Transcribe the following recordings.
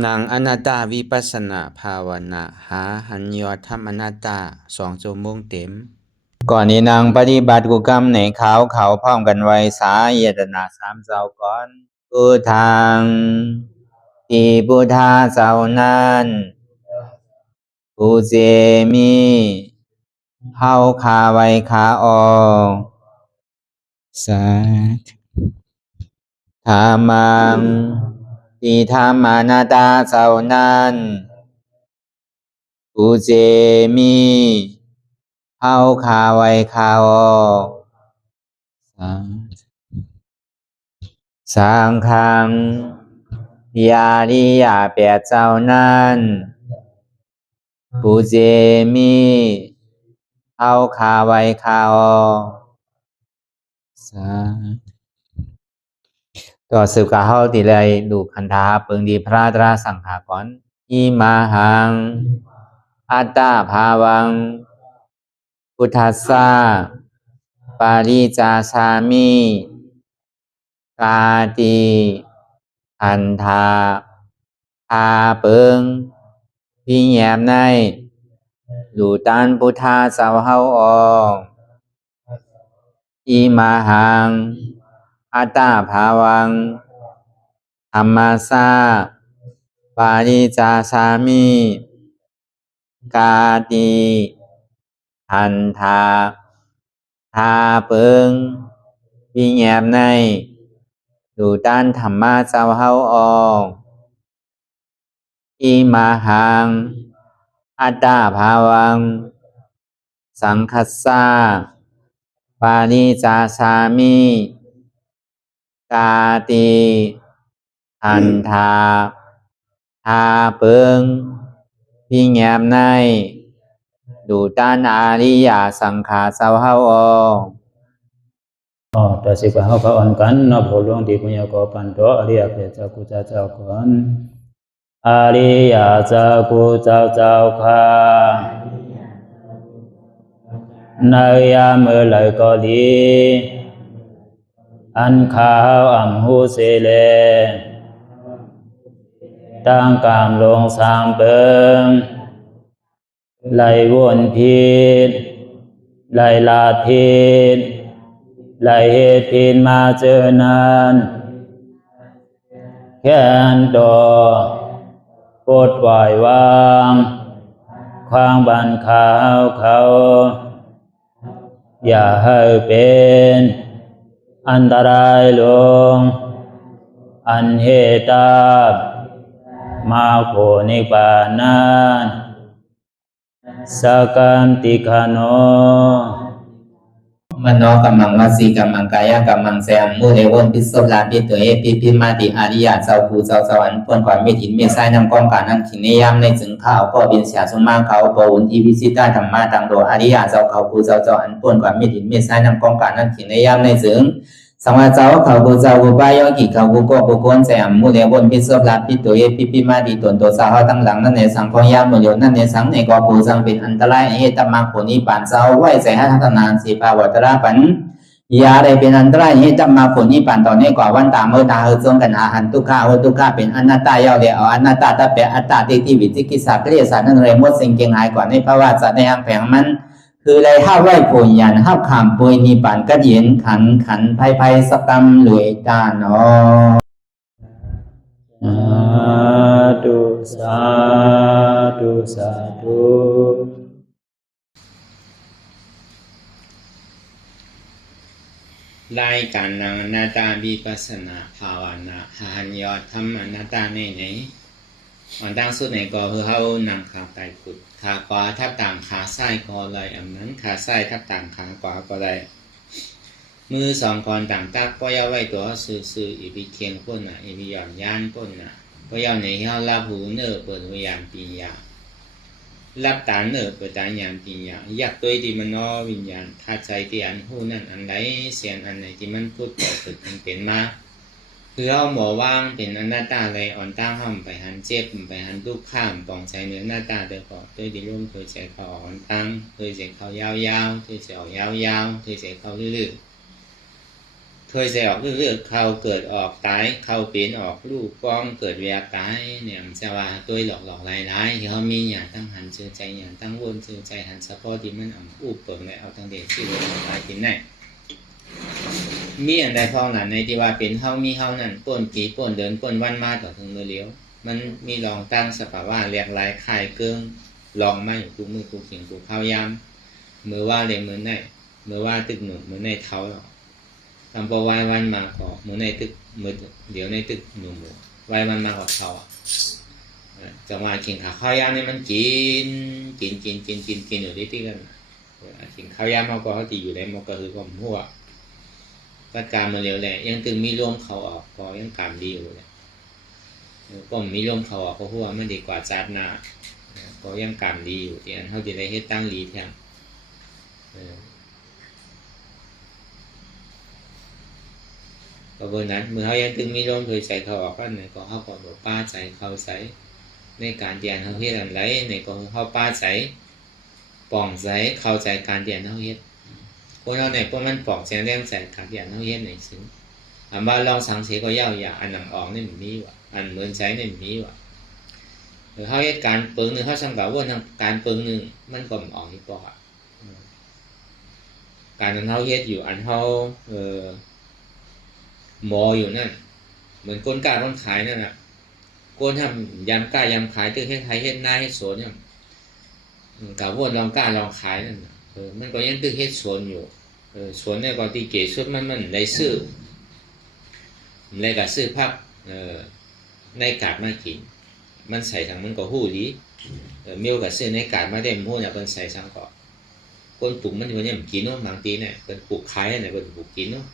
นางอนัตตาวิปัสสนาภาวนาหาหันยอดธรรมอนัตตา2 ชั่วโมงเต็มก่อนนี้นางปฏิบัติกุกรรมในเขาพร้อมกันไว้สาเยตนา3 เจ้าก่อนพุทธังที่พุทธาเจ้านั้นผู้เจมีเฮาคาไว้คาออกสาธุธรรมังที่ธรรมานาตาเจ้านั้นผู้เจมีเฮาคาไว้คาออกสังฆังยาริยาแปดเจ้านั้นผู้เจมีเฮาคาไว้คาออกต่อสืบกาเฮาติเลยดูคันธาเปิงดีพระตราสังขากรอิมาหังอัตตาภาวังพุทธัสสะปาริจาสามิกาติอันธาพาเปิงพี่แยมในดูตันพุทธาสาวเฮาออกอิมาหังอัตตาภาวังธรรมัสสะปาริจาสามิกาติอันธาพาเปิงพี่แยมในดูตันธรรมะสาวเฮาออกอิมาหังอัตตาภาวังสังคัสสะปาริจาสามิกาติอันธาพาเปิงพี่แยมในดูตันอาริยสังขาสาวเฮาออกต่อสิกว่าเฮาก็อ่อนกันเนาะผู้หลวงที่ปุญญาก็ปันโตอริยเจ้ากุเจ้าก่อนอริยเจ้ากุเจ้าค่ะในยามเมื่อไหร่ก็ดีอันข้าวอ่ำหูเสเลตั้งกามลงสามเปิงไหลวนพิษไหลลาพิษไหลเหตุพินมาเจอนานแค่นดอปดปล่อยวางความบันขาวเขาอย่าให้เป็นอันตรายลงอันเหตุตามาโผนิปานันสกันติคโนมโนกัมมังวสีกัมมังกายกัมมังแสมมุเรวนพิศลาปิตัวเอพิมาติอาริยะเจ้าภูเจ้าสวรรค์พ้นความไม่ถินไม่ใช่นำกองการนั้นขินในยามในจึงข้าวก็บินเสียสมมาเขาปวุนทีวิสิตาธรรมะตังโดอาริยะเจ้าเขาภูเจ้าสวรรค์พ้นความไม่ถินไม่ใช่นำกองการนั้นขินในยามในจึงสังวาเจ้าเขาภูเจ้าภูบายอกิเขาภูก็ภูโกนแสมมุเรวนพิศลาปิตัวเอพิมาติตนตัวสาวตั้งหลังนั่นในสังพยามมุโยนั่นในสังในก็ภูสังเป็นอันตรายเหตุมรรคผลนิพพานเจ้าไหวใส่ให้ทัศนานสีภาวตระปันยาได้เป็นอันตรายให้จำมาผลนิพพานตอนนี้กว่าวันตามเมื่อตาเฮจงกันอาหันทุกข้าทุกข้าเป็นอนัตตาเยาเดียวอนัตตาตาเปอัตตาที่วิจิกิสาเกลียสานั่นเลยมดสิ่งเก่งหายกว่าในภาวะสัตว์ในอังแผงมันคือเลยห้าไหวผลยันห้าขามปุยนิพพานก็เย็นขันภัยสกรรมหลวยตาเนาะสาธุรายการนางอนัตตาวิปัสสนาภาวนาหานยอดธรรมอนัตตาในไหนวันตั้งสุดในก็คือเขานำขาไตขุดขาขวาทับต่างขาซ้ายก็เลยอันนั้นขาซ้ายทับต่างขาขวาก็ได้มือสองคนต่างตักก็ยาวไว้ตัวซื่ออีพีเคียงก้นอีพีหย่อนย่านก้นก็ยาวในเขาลาหูเนื้อเปิดวิญญาณปีญารับตาเนื้อเปิดตาญาณปีญาอยากตัวที่มันนอวิญญาณถ้าใจที่อันหูนั่นอันไหนเสียงอันไหนที่มันพูดต่อฝึกมันเป็นมาคือเอาหมอว่างเป็นอนัตตาเลยอ่อนตั้งห้องไปหันเจ็บไปหันลูกข้ามปองใจเนื้อหน้าตาเดือดก่อตัวดีรุ่มเคยใจเขาอ่อนตั้งเคยใจเขายาวเคยใจออกยาวเคยใจเขาลื่น เคยใส่ออกเลือดเขาเกิดออกตายเขาเป็นออกลูกป้องเกิดเวียตายเนี่ยมันจะว่าตัวหลอกหลายที่เขามีอย่างตั้งหันเชื่อใจอย่างตั้งวนเชื่อใจหันเฉพาะที่มันอุปเปิงเลยเอาตั้งเด็กที่เราตายกินได้มีอันใดพ้องนั้นในที่ว่าเป็นเฮามีเฮานั่นป่นปีป่นเดินป่นวันมาต่อถึงมือเลี้ยวมันมีลองตั้งสภาวะเรียกลายคายเกิงลองมาอยู่กูมือกูเขียงกูข้าวยามมือว่าเลยมือไหนมือว่าตึกหนุนมือในเท้าทำพอวายวันมาก็มือในตึกมือเดี๋ยวในตึกหนูหมูวายวันมาก็เขาจะมาเขียงขาข้าวยามนี่มันกินอยู่ที่กันเขียงข้าวยามเขาก็เขาตีอยู่ในมันก็คือความหัวประการมาเร็วแหละยังตึงมีร่มเขาออกก็ยังการดีอยู่เลยก็มีร่มเขาออกก็หัวมันดีกว่าจัดหน้าก็ยังการดีอยู่ที่อันเขาจะได้ให้ตั้งรีแทนก็เบอร์นั้นเมื่อเขายังตึงมีร่มเคยใส่เขาออกก็ไหนก็เขาก็บอกป้าใส่เขาใส่ในการเรียนเขาเฮ็ดอะไรในก็เขาป้าใส่ป่องใส่เข้าใจการเรียนเขาเฮ็ดคนเราเนี่ยพวกมันปอกแสดงใส่การเรียนเขาเฮ็ดในซึ่งอันว่าลองสังเกตก็ยาวๆอันหนังออกนี่มันมีว่ะอันเหมือนใช้นี่มันมีว่ะเขาเฮ็ดการเปิงหนึ่งเขาสังเกตว่าทางการเปิงหนึ่งมันก็ออกที่ปอกการนั้นเขาเฮ็ดอยู่อันเขาหมออยู่นั่นเหมือนก้นกล้าก้นขายนั่นน่ะก้นทำยำกล้ายำขายตึ้งเฮ็ดไทยเฮ็ดหน้าเฮ็ดโซนเนี่ยกะวนลองกล้าลองขายนั่นมันก็ยังตึ้งเฮ็ดโซนอยู่โซนเนี่ยก็ที่เก๋สุดมันได้ซื้อในกะซื้อพักในกาดมากินมันใส่ทางมันก็หู้ดีเมียวกะซื้อในกาดมาได้หู้เนี่ยเป็นใส่ทางก็คนปลูกมันวันนี้มันกินเนาะบางทีเนี่ยเป็นปลูกขายเนี่ยเป็นปลูกกินเนาะ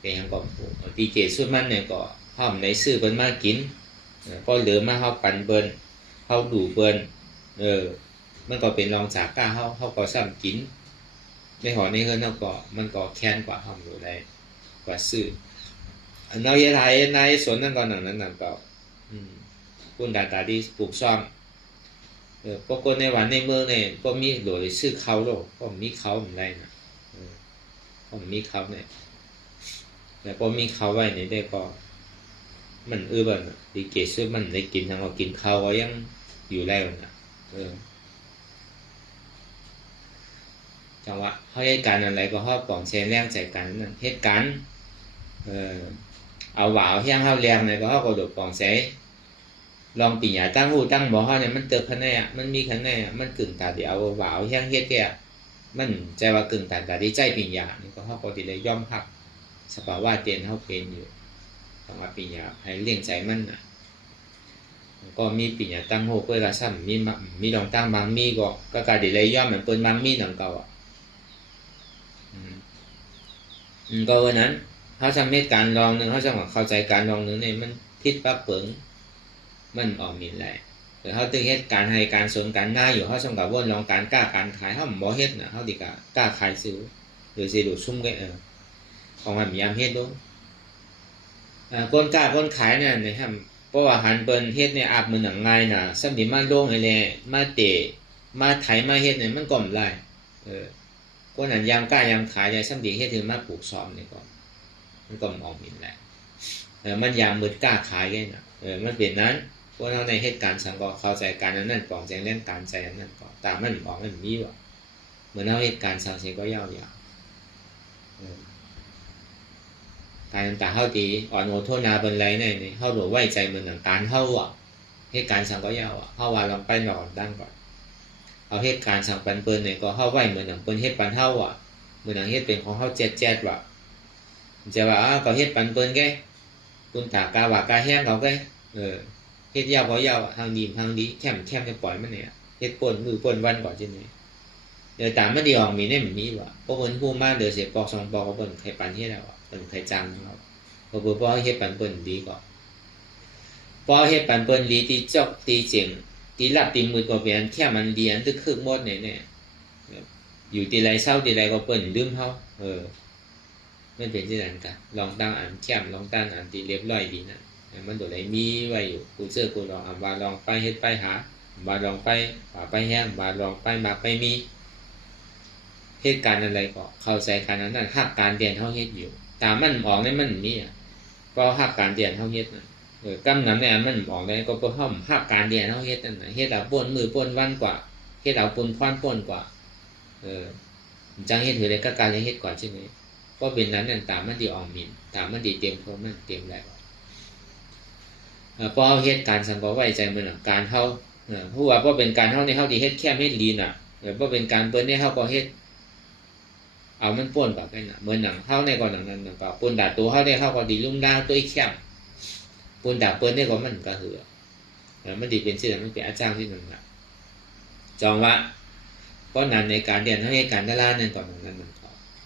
เป็นยังก็ปลูกตีเก๋สุดมันเนี่ยก็ห้ามได้ซื้อเป็นมากินพอเหลือมาเขาปั่นเบิ้ลเขาดูเบิ้ลมันก็เป็นรองจากก้าเขาก็ซ้ำกินในหอในเฮือนเขาก็มันก็แค้นกว่าห้ามอยู่ได้กว่าซื้อเราเยไทยในสวนนั่นตอนนั้นก็คุณตาดีปลูกซ่อมพวกคนในวันในเมืองเนี่ยก็มีโดยซื้อเขาโลกก็มีเขาเหมือนไรนะก็มีเขาเนี่ยแต่พอมีเขาไว้ในได้ก็มันแบบดีเกซื้อมันได้กินทั้งเรากินเขาก็ยังอยู่แล้วนะจังหวะเขาเหตุการณ์อะไรก็เขาปล่องแชร์แรงใจกันนั่นเหตุการณ์เอาหวาวเฮี้ยงเขาแรงเนี่ยก็เขาก็โดดปล่องแชร์ลองปีหยาตั้งหูตั้งหมอเขาเนี่ยมันเติบคะแนนมันมีคะแนนมันกึ่งตาเดียวเอาหวาวเฮี้ยงเฮ็ดแก่มันใจว่ากึ่งตาดีใจปีหยานี่ก็เขาก็ติเลยย่อมพักสภาวะเตียนเขาเป็นอยู่จังหวะปีหยาให้เลี้ยงใจมันนะก็มีปีหยาตั้งหูเพื่อละซ้ำมีลองตั้งบางมีก็การติเลยย่อมเหมือนเป็นบางมีหนังเก่าก็วันนั้นเขาทำให้การลองหนึ่งเขาจะเข้าใจการลองหนึ่งเนี่ยมันทิศปั๊บเปิงมันออกมินแหละแต่เขาตึงเหตุการให้การสนการหน้าอยู่เขาสมกับว่าลองการกล้าการขายเขาบ่เฮ็ดนะเขาดีกล้าขายซื้อหรือซื้อดูซุ่มก็ของมันมียามเฮ็ดด้วยคนกล้าคนขายเนี่ยนะครับเพราะว่าหันเปิ้นเฮ็ดเนี่ยอาบมือหนังไงน่ะสัมผัสมาโล่งให้แลมาเตะมาไถมาเฮ็ดเนี่ยมันก่อมไรคนหันยามกล้ายามขายเนี่ยสัมผัสเฮ็ดถึงมาปลูกซ้อมเนี่ยก่อนมันก่อมออกมินแหละมันยามมืดกล้าขายไงนะมันเป็นนั้นพวกเราในเหตุการณ์สังก็เข้าใจการนั้นปล่องใจเล่นการใจนั้นก็ตามมันบอกมันมีว่ะเหมือนเราเหตุการณ์สังเสก็ยาวการต่างเข้าตีอ่อนโอโทนาเป็นไรเนี่ยเข้าหลวไว้ใจเหมือนหนังการเข้าอ่ะเหตุการณ์สังก็ยาวเข้าว่าลองไปหนอนตั้งก่อนเอาเหตุการณ์สังปันเปิ้ลเนี่ยก็เข้าไว้เหมือนหนังเปิ้ลเหตุปันเท่าอ่ะเหมือนหนังเหตุเป็นของเข้าแจ๊ดว่ะจะว่าก็เหตุปันเปิ้ลแกคุณตากาว่ากาแห้งเขาแกเฮ็ดยาวเขายาวทางดีแคมจะปล่อยมันเนี่ยเฮ็ดป่นมือป่นวันก่อนจังได๋เดี๋ยวตามมาดีออกมีได้มันมีว่ะพวกเพิ่นผู้มาเดี๋ยวสิปอก2ปอกก็เพิ่นใครปันเฮ็ดแล้วเพิ่นใครจังเนาะบ่เฮ็ดปันเพิ่นดีก่อนพอเฮ็ดปันเพิ่นดีตีจอกตีเจียงตีหลับตีมือก็เปลี่ยนแค่มันเรียนตึกคึกหมดเนี่ยอยู่ตีไรเศร้าตีไรก็เพิ่นลืมเฮามันเป็นจังนั้นกะลองตั้งอันแคมลองตั้งอันตีเรียบร้อยดีนะมันตัวไหนมีไว้อยู่กูเชื่อกูลองว่าลองไปเฮ็ดไปหาว่าลองไปไปแห้งว่าลองไปมาไปมีเหตุการณ์อะไรก็เข้าใจการนั้นหักการเรียนเฮาเฮ็ดอยู่ ตามมันออกในมันมีก็หักการเรียนเฮาเฮ็ดน่ะกำนั้นเนี่ยมันออกได้ก็เพราะเฮาหักการเรียนเฮาเฮ็ดนั่นน่ะเฮ็ดเอาป่นมือป่นวันกว่าเฮ็ดเอาป่นพรป่นกว่าจังเฮ็ดถือได้ก็การเฮ็ดก่อนใช่มั้ยเพราะเป็นนั้นนั่นตามมันดีออกมินตามมันดีเตรียมพร้อมมันเตรียมได้พอเฮาเฮ็ดการสังก็ไว้ใจมันน่ะการเฮาผู้ว่าบ่เป็นการเฮาในเฮาดีเฮ็ดแค่เฮ็ดลีน่ะบ่เป็นการเปิ้นให้เฮาก็เฮ็ดเอามันป่นกว่ากันน่ะเหมือนหนังเฮาในก่อนหนังนั้นก็ป่นดาตัวเฮาได้เฮาก็ดีลุ่มดาวตัวอีแคมป่นดาเปิ้นได้ก็มันก็เหือมันดีเป็นชื่อมันเป็นอาจารย์ที่นั่นน่ะจองว่าเพราะนั้นในการเรียนเฮาเฮ็ดการตลาดนั่นก่อนหนังนั้นมัน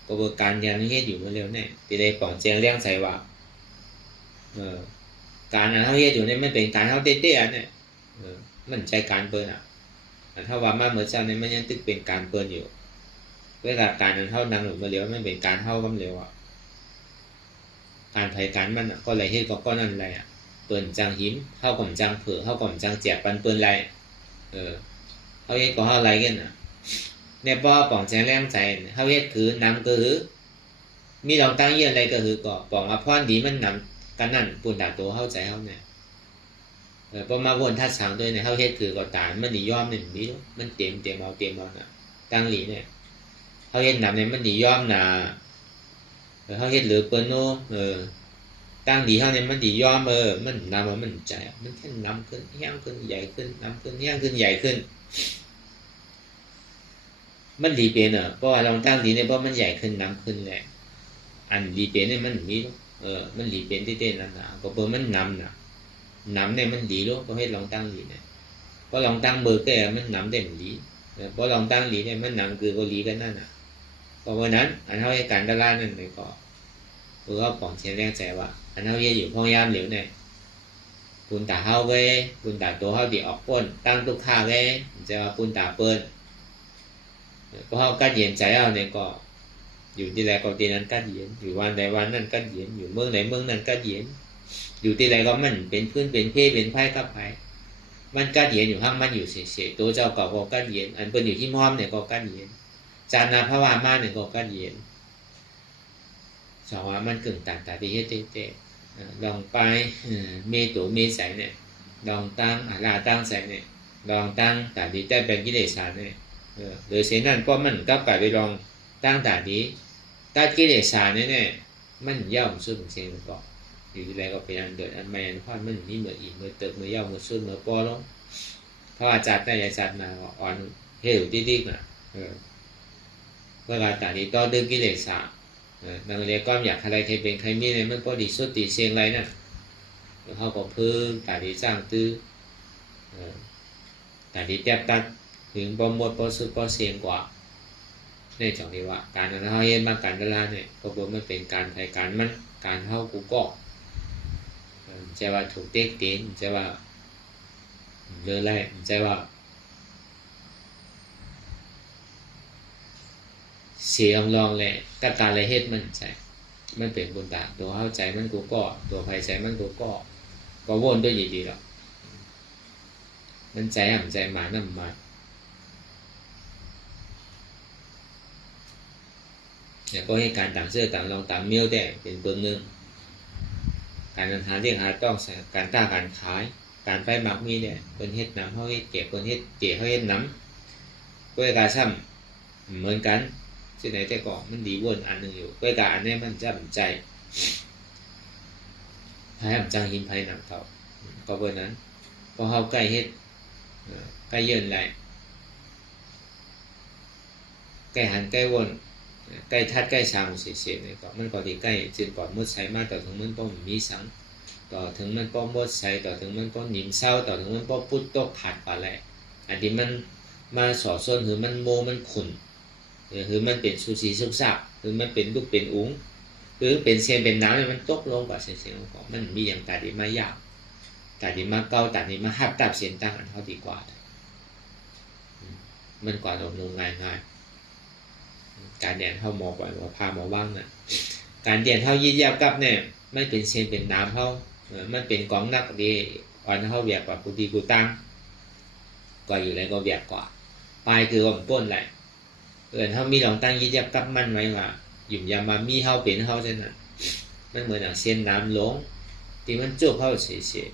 ก็บ่การเรียนเฮ็ดอยู่เร็วแน่สิได้ปองแจงเลี้ยงใส่ว่าการเฮาเฮ็ดอยู่นี่มันเป็นการเฮาเต้ๆเนี่ยมันใจการเปิ้นถ้าว่ามาเมื่อเช้านี้มันยังตึกเป็นการเปิ้นอยู่เวลาการนั้นเฮานั่งอยู่มาเร็วมันเป็นการเฮากำเร็วการไผการมันก็ไหลเฮ็ดก็นั่นแหละเปิ้นจังหิมเฮาก็จังเผือเฮาก็จังแจกปันเปิ้นไหลเฮาเฮ็ดก็เฮาไหลกันเนี่ยบ่ปองแจงแรงใจเฮาเฮ็ดคือนำก็คือมีลองตั้งเยี่ยนอะไรก็คือก็ปองอภรดีมันนำกันนั่นปุ่นดาโตเฮาใจเฮาเนี่ยพอมาวนทัดสังด้วยเนี่ยเฮาเฮ็ดคือก็ตามมันนิยมนี่มีมันเต็มเอาน่ะตั้งหลีเนี่ยเฮาเฮ็ดนำเนี่ยมันนิยมน่ะเฮาเฮ็ดหรือเปิ้นโนตั้งดีเฮาเนี่ยมันนิยมมันนำมันใจมันแค่นำขึ้นแห้งขึ้นใหญ่ขึ้นนำขึ้นแห้งขึ้นใหญ่ขึ้นมันดีเป็นเพราะว่าลองตั้งดีเนี่ยเพราะมันใหญ่ขึ้นนำขึ้นแหละอันดีเป็นเนี่ยมันมีมันดีเป็นเต้ๆนั่นน่ะก็เปิ้นมันนำน่ะนำเนี่ยมันดีลูกก็ให้ลองตั้งดีเนี่ยเพราะลองตั้งเบอร์แก่มันนำได้มันดีเพราะลองตั้งดีเนี่ยมันนำคือก็ดีกันนั่นน่ะเพราะวันนั้นอันเฮาให้การตลาดนั่นเลยก็คือว่าปองเชียงแรงใจว่าอันเฮาเฮ็ดอยู่พยายามเหลวเนี่ยปุนตาเฮาเว้ปุนตาตัวเฮาดีออกป้นตั้งทุกค่าเว้จะว่าปุนตาเปิ้นก็เฮากัดเย็นใจเอาเนี่ยก็อยู่ที่ไหนก็ที่นั้นกัดเย็นอยู่วันใดวันนั้นกัดเย็นอยู่เมืองไหนเมืองนั้นกัดเย็นอยู่ที่ไหนก็มันเป็นพื้นเป็นเพเป็นไพ่กับไพ่มันกัดเย็นอยู่ห้างมันอยู่เฉยๆตัวเจ้าเก่าก็กัดเย็นอันเปิ้นอยู่ที่ม้อมเนี่ยก็กัดเย็นจานาภาวามาเนี่ยก็กัดเย็นสองว่ามันกึ่งต่างตาดีเฮ็ดเต้ๆลองไปเมตุเมใสเนี่ยลองตั้งลาตั้งใสเนี่ยลองตั้งตาดีแต่เป็นกิเลสเนี่ยโดยเช่นนั้นก็มันกับไปลองตั้งตาดีตัดกิเลสเนี่ยมันย่อมสุดเสียงก็อยู่ที่ไรก็เป็นอันเกิดอันใหม่อันพอดมันนี่เหมือนอีกเหมือนเติบเหมือนย่อมเหมือนสุดเหมือนปอลงเพราะอาจารย์ได้อาจารย์มาอ่อนเหี้ยวดิ้งๆน่ะเวลาตาดีต่อดึงกิเลสบางเรียก็อยากอะไรใครเป็นใครมีเนี่ยมันก็ดีสุดตีเสียงไรน่ะเขาก็พึ่งตาดีจ้างตื้อตาดีแทบตัดถึงปอมดปอสุดปอเสียงกว่าในจังนี้ว่าการนั้นเขาเห็นมาการเวลาเนี่ยก็บอกมันเป็นการไทยการมันการเข้ากูก็จะว่าถูกเต็กเต็นจะว่าเรื่องไรจะว่าเสียงลองแหละกับการอะไรเฮ็ดมันใจมันเป็นบุญตาตัวเข้าใจมันกูก็ตัวภัยใจมันกูก็วนด้วยดีๆหรอกมันใจห่ำใจหมาน้ำมาเนี่ยก็ให้การต่างเสื้อต่างรองต่างเมี้ยวแต่เป็นตัวหนึ่งการเดินทางเรียกหาต้องการต้าการขายการไปหมักมีเนี่ยคนเฮ็ดน้ำเขาเฮ็ดเก็บคนเฮ็ดเก็บเขาเฮ็ดน้ำก็การซ้ำเหมือนกันที่ไหนแต่ก่อนมันดีวนอันหนึ่งอยู่ก็การอันนี้มันจะใจพายจังหินพายหนังเขาก็เบอร์นั้นพอเขาใกล้เฮ็ดใกล้เยินไรใกล้หันใกล้วนใกล้ทัดใกล้ชางเสียๆเนี่ยก็มันก็ที่ใกล้จึงก่อนมุดใช้มาต่อถึงมันป้อมมีสังต่อถึงมันป้อมมุดใช้ต่อถึงมันป้อมหนิมเศร้าต่อถึงมันป้อมพุทธตกขาดไปแล้วอันที่มันมาสอดส้นหรือมันโมมันขุ่นหรือมันเป็นซูซีซุกซักหรือมันเป็นลูกเป็นอุ้งหรือเป็นเสียงเป็นน้ำเนี่ยมันตกลงกว่าเสียงของมันมีอย่างตาดีมายากตาดีมาเก้าตาดีมาหับตับเสียงตั้งอันเท่าดีกว่ามันกว่าลงง่ายการเรียนเท่าหมอกว่าพาหมอว่างน่ะการเรียนเท่ายิบยับกับเนี่ยไม่เป็นเชนเป็นน้ำเท่ามันเป็นกองนักดีอ่อนเท่าเวียกกว่ากูดีกูตั้งก็อยู่แล้วก็เวียกกว่าปลายคือว่าป้นแหละเท่ามีลองตั้งยิบยับกับมันไว้ว่าหยุ่มยามามีเท่าเป็นเท่าเช่นนั้น มันเหมือนอย่างเส้นน้ำหลงที่มันจุกเข้าเฉย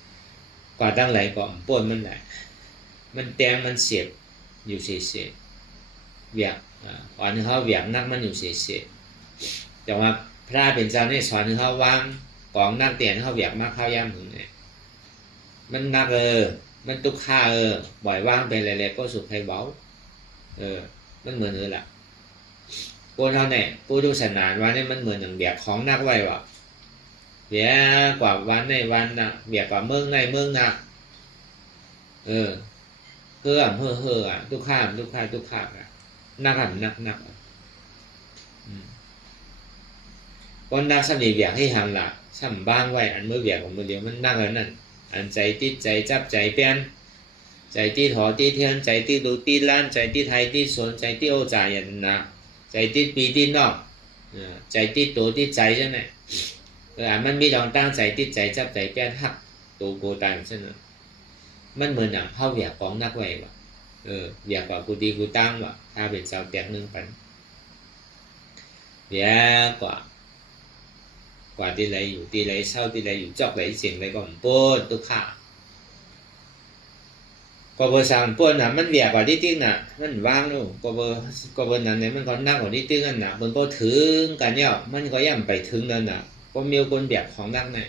ๆกว่าตั้งไหลก่อนป่นมันไหลมันแตงมันเสียบอยู่เฉยๆเวียกก่อนที่เขาเวียกนักมันอยู่เฉยๆแต่ว่าพระเป็นเจ้าเนี่ยสอนที่เขาวางกองนักเตียนเขาเวียกมากเข้าย่ำถึงเนี่ยมันนักมันตุกข่าบ่อยว่างไปอะไรๆก็สุดให้เบามันเหมือนแหละพวกเขาเนี่ยผู้ดูสนานวันนี้มันเหมือนอย่างเบียกของนักไว้วะเบียกว่าวันในวันน่ะเบียกกว่าเมืองในเมืองน่ะเพื่อทุกข้ามอ่ะนักคนนักสำนีเบียกให้หันละซ้ำบ้างไว้อันเมื่อเบียกของมือเดียวมันนักแล้วนั่นอันใจติดใจจับใจเปลี่ยนใจที่ถอที่เทียนใจที่ดูที่ล้านใจที่ไทยที่สนใจที่โอจ่ายอย่างนั้นนะใจที่ปีที่นอกใจที่ตัวที่ใจใช่ไหมมันมีลองตั้งใจที่ใจจับใจเปลี่ยนหักตัวโกตายใช่ไหมมันเหมือนอย่างเข้าเบียกของนักไว้ว่ะเบียกกว่ากูดีกูตั้งว่ะถ้าเป็นสาวแตกหนึ่งปันเบียกกว่าที่ไรอยู่ที่ไรเศร้าที่ไรอยู่จอกไรเสียงไรก็มันปวดตุกข่ากบสั่งปวดน่ะมันเบียกกว่าที่ติ้งน่ะมันว่างลูกกบนั้นเนี่ยมันก็นักกว่าที่ติ้งนั่นน่ะมันก็ถึงกันเนี่ยมันก็ย่ำไปถึงนั่นน่ะก็มีคนเบียกของนักเนี่ย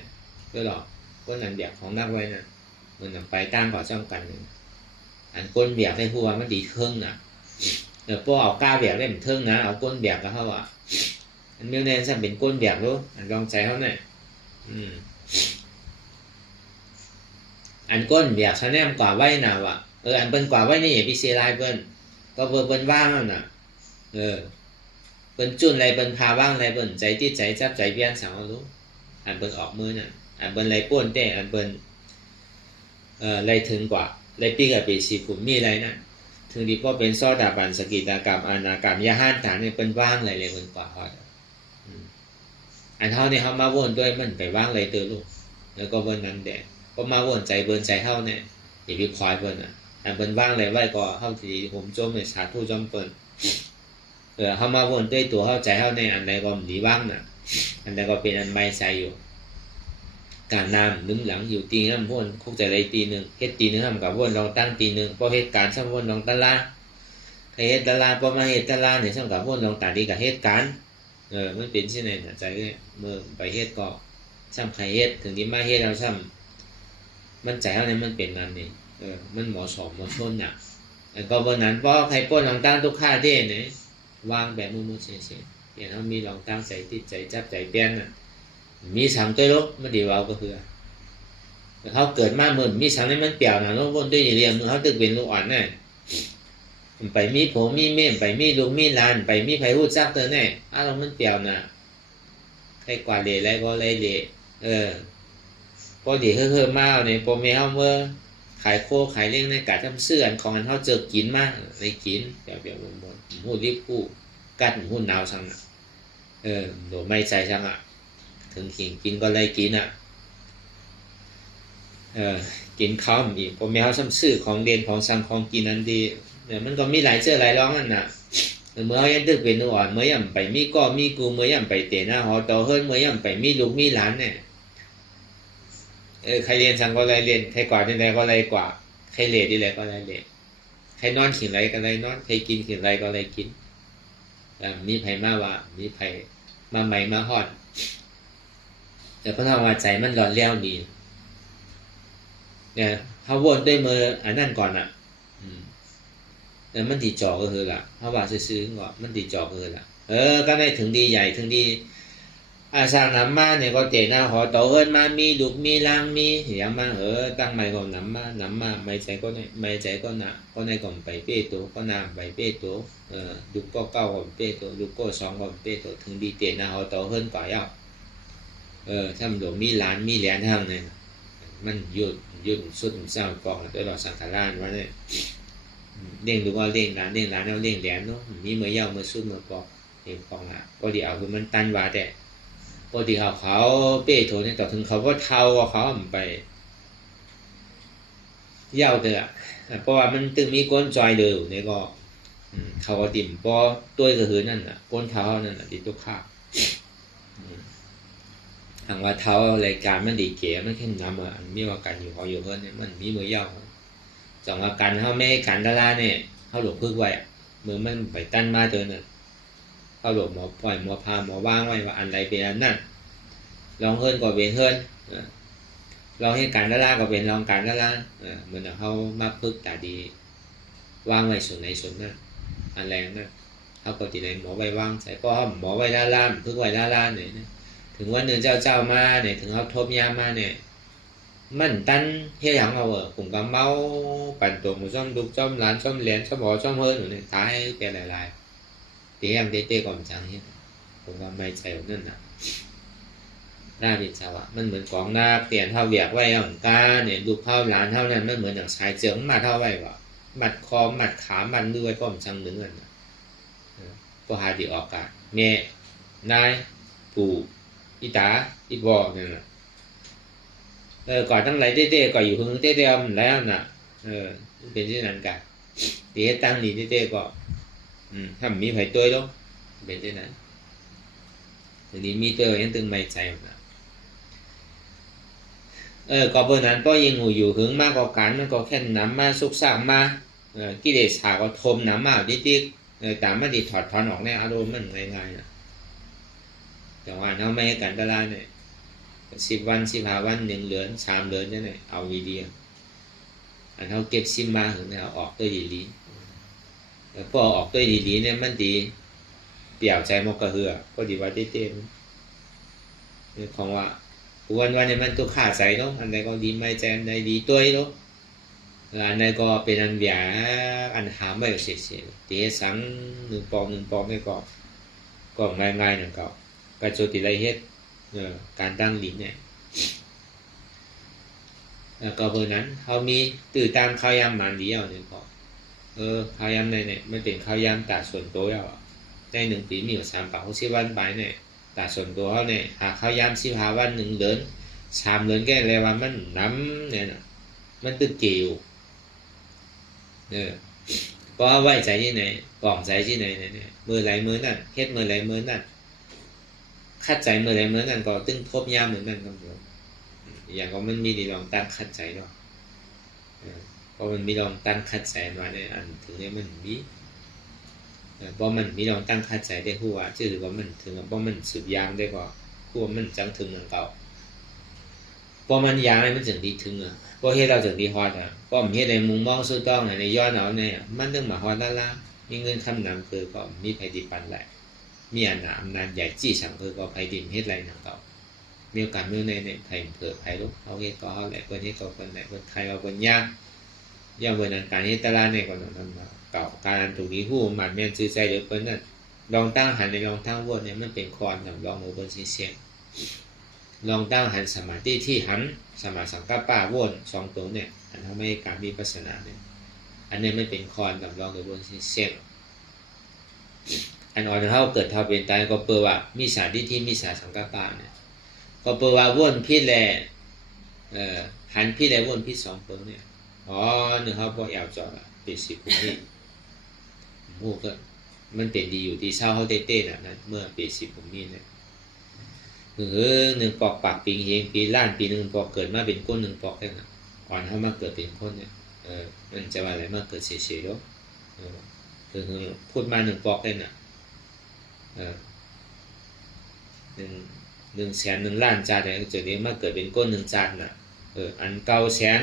ก็หรอกคนนั้นเบียกของนักไว้น่ะมันไปตั้งก่อจ้องกันหนึ่งอันก้นเบียกให้ผู้ว่ามันดีเทิงน่ะพวกเอาก้าเบียกได้เหมือนเทิงนะเอาก้นเบียกก็เขาว่าอันเมื่อเนี่ยจะเป็นก้นเบียกรู้อันลองใจเขาเนี่ยอันก้นเบียกฉันแนมกว่าไว้น่ะว่ะอันเป็นกว่าไว้นี่อย่าไปเสียรายเปิ้นก็เปิ้นว่างแล้วน่ะเปิ้นจุนอะไรเปิ้นพาว่างอะไรเปิ้นใจที่ใจจับใจเบี้ยนสั่งเอารู้อันเปิ้นออกมือน่ะอันเปิ้นไรป้วนเต้อันเปิ้นไรถึงกว่าไรปีกับปีสีผมมีอะไรน่ะถึงดีก็เป็นซอดาบันสกิตากรรมอานากรรมยาห้านฐานเนี่ยเปิ้นว่างอะไรเลยเปิ้นกว่าเขาอันเท่านี่เขามาวนด้วยมันไปว่างอะไรเตอลูกแล้วก็วนนั้นแดดก็มาวนใจเบิ้นใจเท่าเนี่ยอย่าไปคอยเบิ้นอันเบิ้นว่างอะไรไว้ก็เท่าที่ผมจมในสาธุจอมเปิ้นเขามาวนด้วยตัวเข้าใจเท่าในอันใดก็หนีว่างน่ะอันใดก็เป็นอันไม่ใจอยู่การนำนึงหลังอยู่ตีน้ำวนคุกใจอะไรตีหนึ่งเฮ็ดตีหนึ่งทำกับวนลองตั้งตีหนึ่งพอเหตุการณ์ช่างวนลองตะลาใครเฮ็ดตะลาพอมาเหตุตะลาเนี่ยช่างกับวนลองตัดดีกับเหตุการณ์มันเป็นที่ไหนนะใจเมื่อไปเฮ็ดก็ช่ำใครเฮ็ดถึงที่มาเฮ็ดเราช่ำมันใจเท่านั้นมันเป็นนั่นนี่มันเหมาะสมเหมาะชนน่ะก็บนนั้นเพราะใครป้นลองตั้งทุกค่าที่เนี่ยวางแบบมุ่งเฉยๆอย่างเขามีลองตั้งใจติดใจจับใจเปลี่ยนน่ะมีสามตัวลบมันดีเอาก็คือเขาเกิดมาเหมือนมีสามนี่มันเปลี่ยวนะลบวนด้วยเรียงเขาตึกเป็นลูกอ่อนน่ะไปมีผมมีเม่ไปมีลูกมีลานไปมีไผ่หูจักเตอเนี่ยเรามันเปลี่ยวน่ะใครกว่าเลยไรก็เลยเลยพอดีเฮ่อๆมากเนี่ยพอมีเขาเมื่อขายโคขายเลี้ยงในกาทำเสื้อของอันเขาเจอกินมากในกินแบบหมดหูรีบกู้กัดหูหนาวสั่งโดดไม่ใจสั่งถึงกินก็เลยกินกินข้าวอีกพอมีเขาทำเสื้อของเด่นของสั่งของกินนั้นดีเนี่ยมันก็มีหลายเจอหลายร้องนั่นน่ะเมื่อยันตึกเป็นอ่อนเมื่อย่ำไปมีก็มีกูเมื่อย่ำไปเตะหน้าหอโตเฮิร์นเมื่อย่ำไปมีลูกมีหลานเนี่ยใครเรียนสั่งก็เลยเรียนใครกว่าที่ไหนก็เลยกว่าใครเรียนที่ไหนก็เลยเรียนใครนอนขิงไรก็เลยนอนใครกินขิงไรก็เลยกินมีไผ่มาว่ามีไผ่มาใหม่มาฮอดแต่พระธรรมใจมันหลอนเลี้ยวดีเนี่ยเขาวนด้วยมืออันนั่นก่อนแต่มันตีจอกก็คือละเพราะว่าซื้อๆก่อนมันตีจอกก็คือละก็ได้ถึงดีใหญ่ถึงดีสร้างน้ำมาเนี่ยก็เจน่าหอโตเอิญมามีดุกมีลางมีอย่างมาตั้งใหม่ก่อนน้ำมาไม่ใจก็เนี่ยไม่ใจก็หนาก็ในก่อนไปเป้ตัวก็นาไปเป้ตัวดุกก็เก้าก่อนเป้ตัวดุกก็สองก่อนเป้ตัวถึงดีเจน่าหอโตเอิญกว่าเยอะถ้ามันดุมีล้านมีเหรียญทางเนี่ยมันยืดสุดเศร้ากองตัวเราสังขารวะเนี่ยเด้งดูว่าเด้งร้านเอาเด้งเหรียญเนาะมีเมื่อยาวเมื่อสุดเมื่อปอกเองปองก็เดี๋ยวคือมันตันว่าแต่พอดีเขาเป้โถเนี่ยต่อถึงเขาก็เท่าเขาไปยาวเถอะเพราะว่ามันตึงมีก้นจอยเดือเนี่ยก็เขาก็ติ่มพอตัวก็คือนั่นก้นเท้านั่นติดตัวข้า ทางว่าเท้ารายการมันดีเก๋มันแค่นำอ่ะมีว่าการอยู่เขาอยู่เพิ่นเนี่ยมันมีมือยาวจังว่าการเขาไม่ให้การดาราเนี่ยเขาหลบพึกไว้มือมันไปตั้นมาตัวนึงเขาหลบหมอปล่อยหมอพาหมอว่างไว้ว่าอันใดเป็นอันนั้นลองเฮิร์นก็เป็นเฮิร์นลองให้การดาราก็เป็นลองการดาราเหมือนเขามาพึกตาดีว่างไว้ส่วนไหนส่วนนั้นอันแรงนั้นเขาก็ตีไหนหมอไว้ว่างใส่ก็หมอไว้ดาราพึกไว้ดาราเนี่ยถึงวันหนึ่งเจ้ามาเนี่ยถึงเขาทบยามาเนี่ยมันตั้นเฮียอย่างเราผมก็เมาปั่นตัวหมูซ่อมดุกซ่อมร้านซ่อมเหรียญซ่อมบ่อซ่อมเฮิร์นอยู่เนี่ยตายแกหลายๆตีแอมเต้ก่อนจังเฮียผมก็ไม่ใช่แบบนั้นนะหน้าดินชาวะมันเหมือนกองนาเปลี่ยนเท่าเบียกไว้ของกาเนี่ยดูเท่าร้านเท่านั้นมันเหมือนอย่างชายเจิงมาเท่าไว้ว่ามัดคอมัดขามัดด้วยก็ผมจังเหมือนกันก็หาดีออกกันเมย์นายปู่อีตาอีบอเนี่ยนะก่อนทั้งหลายเต้ๆก่อนอยู่พึ่งเต้ๆมันแล้วน่ะเป็นที่นั้นกันตีให้ตั้งนี่เต้ๆก็ถ้ามีไผ่ตัวแล้วเป็นที่นั้นทีนี้มีตัวยังตึงไม่ใจนะก็เบอร์นั้นก็ยังหูอยู่หึงมากกว่าการมันก็แค่น้ำมาสุกสร้างมากิเลสหาก็ทมน้ำมาดิ๊กแต่ไม่ดีถอดถอนออกในอารมณ์มันง่ายๆนะแต่ว่าเราไม่ให้กันตลาดเนี่ย10 วัน15 วัน1 เดือน3 เดือนนี่เนี่ยเอาดีๆอันเขาเก็บซิมมาถึงเนี่ยเอาออกด้วยดีๆแล้วพอออกด้วยดีๆเนี่ยมันดีเปี่ยวใจมกกระเหือก็ดีว่าเต้ๆนี่ของว่าวันเนี่ยมันตัวขาดใจเนาะอันใดก็ดีไม่ใจอันใดดีตัวเนาะอันใดก็เป็นอันเบียอันหาไม่เสียๆตีสัง1 ปองนี่ก็ง่ายๆนั่นก็กระโจติไรเฮ็ดการตั้งลิ้นเนี่ยก็เบอร์นั้นเขามีตื่นตามข้าวยำมันเดียวเนี่ยก็ข้าวยำเนี่ยมันเป็นข้าวยำตัดส่วนตัวแล้วใน1 ปีมีอยู่360 วันไปเนี่ยตัดส่วนตัวเขาเนี่ยหาข้าวยำ15 วัน1 เดือน3 เดือนแก่เลยว่ามันน้ำเนี่ยนะมันตึกเกี่ยวก็ไว้ใจที่ไหนกล่องใจที่ไหนเนี่ยมือไหลมือนั่นเฮ็ดมือไหลมือนั่นคัดใจเมื่อไรเมื่อนั้นก็ตึ้งทบยามเหมือนกันครับผมอย่างก็มันมีดีลองตั้งคัดใจเนาะเพราะมันมีลองตั้งคัดใจมาในอันถึงนี้มันมีเพราะมันมีลองตั้งคัดใจได้หัวชื่อว่ามันถึงเพราะมันสืบยามได้ก็หัวมันจังถึงเหมือนเก่าเพราะมันยามมันถึงดีถึงเพราะเฮ็ดเราถึงดีฮอดเพราะมันเฮ็ดในมุมมองสุดต้องในย้อนเอาเนี่ยมันต้องมาฮอดด้านล่างมีเงินคำนำคือก็มีไผดิปันแหละมีอำนาจใหญ่จี้ฉังคือก็ไผดินเฮ็ดไรหนังเก่ามีโอกาสมือในไผเผื่อไผลุกเอาเฮ็ดก็เอาแหละเพิ่นเฮ็ดก็เพิ่นแหละเพิ่นใครเอาเพิ่นยากอย่างเพิ่นนั้นการเฮ็ดตลาดในก็นั้นเก่าการถูกนี้ฮู้มันแม่นซื่อใจเด้อเพิ่นนั้นลองตั้งหันในลองตั้งวนเนี่ยมันเป็นคอนสำรองของเพิ่นเสียงลองตั้งหันสมาธิที่หันสมาสังกัปปะวน2 ตัวเนี่ยอันทำให้การมีปัสนาเนี่ยอันนี้ไม่เป็นคอนสำรองของเพิ่นเสียงอันอ่อนเท่าเกิดเท่าเป็นตายก็เปิดว่ามีสาธิที่มีสาสังกัปปะเนี่ยก็เปิดว่าวนพิษแลหันพิษแลวนพิษ2 ตัวเนี่ยนึกเขาบ่แอวจอดเป็น10 ผมนี่โอ้ก็มันเป็นดีอยู่ที่เช้าเขาเต้ๆนั้นเมื่อเป็น10 ผมนี่เนี่ย1 ปอกปากปิงเฮงปีล้านปี1 ปอกเกิดมาเป็นก้น1 ปอกได้นะอ่อนเขามาเกิดเป็นคนเนี่ยมันจะว่าอะไรมาเกิดเฉยๆแล้วคือพูดมา1 ปอกได้น่ะ1 แสน1 ล้านจานเนี่ยจุดนี้มาเกิดเป็นก้น1 จานน่ะอัน9 แสน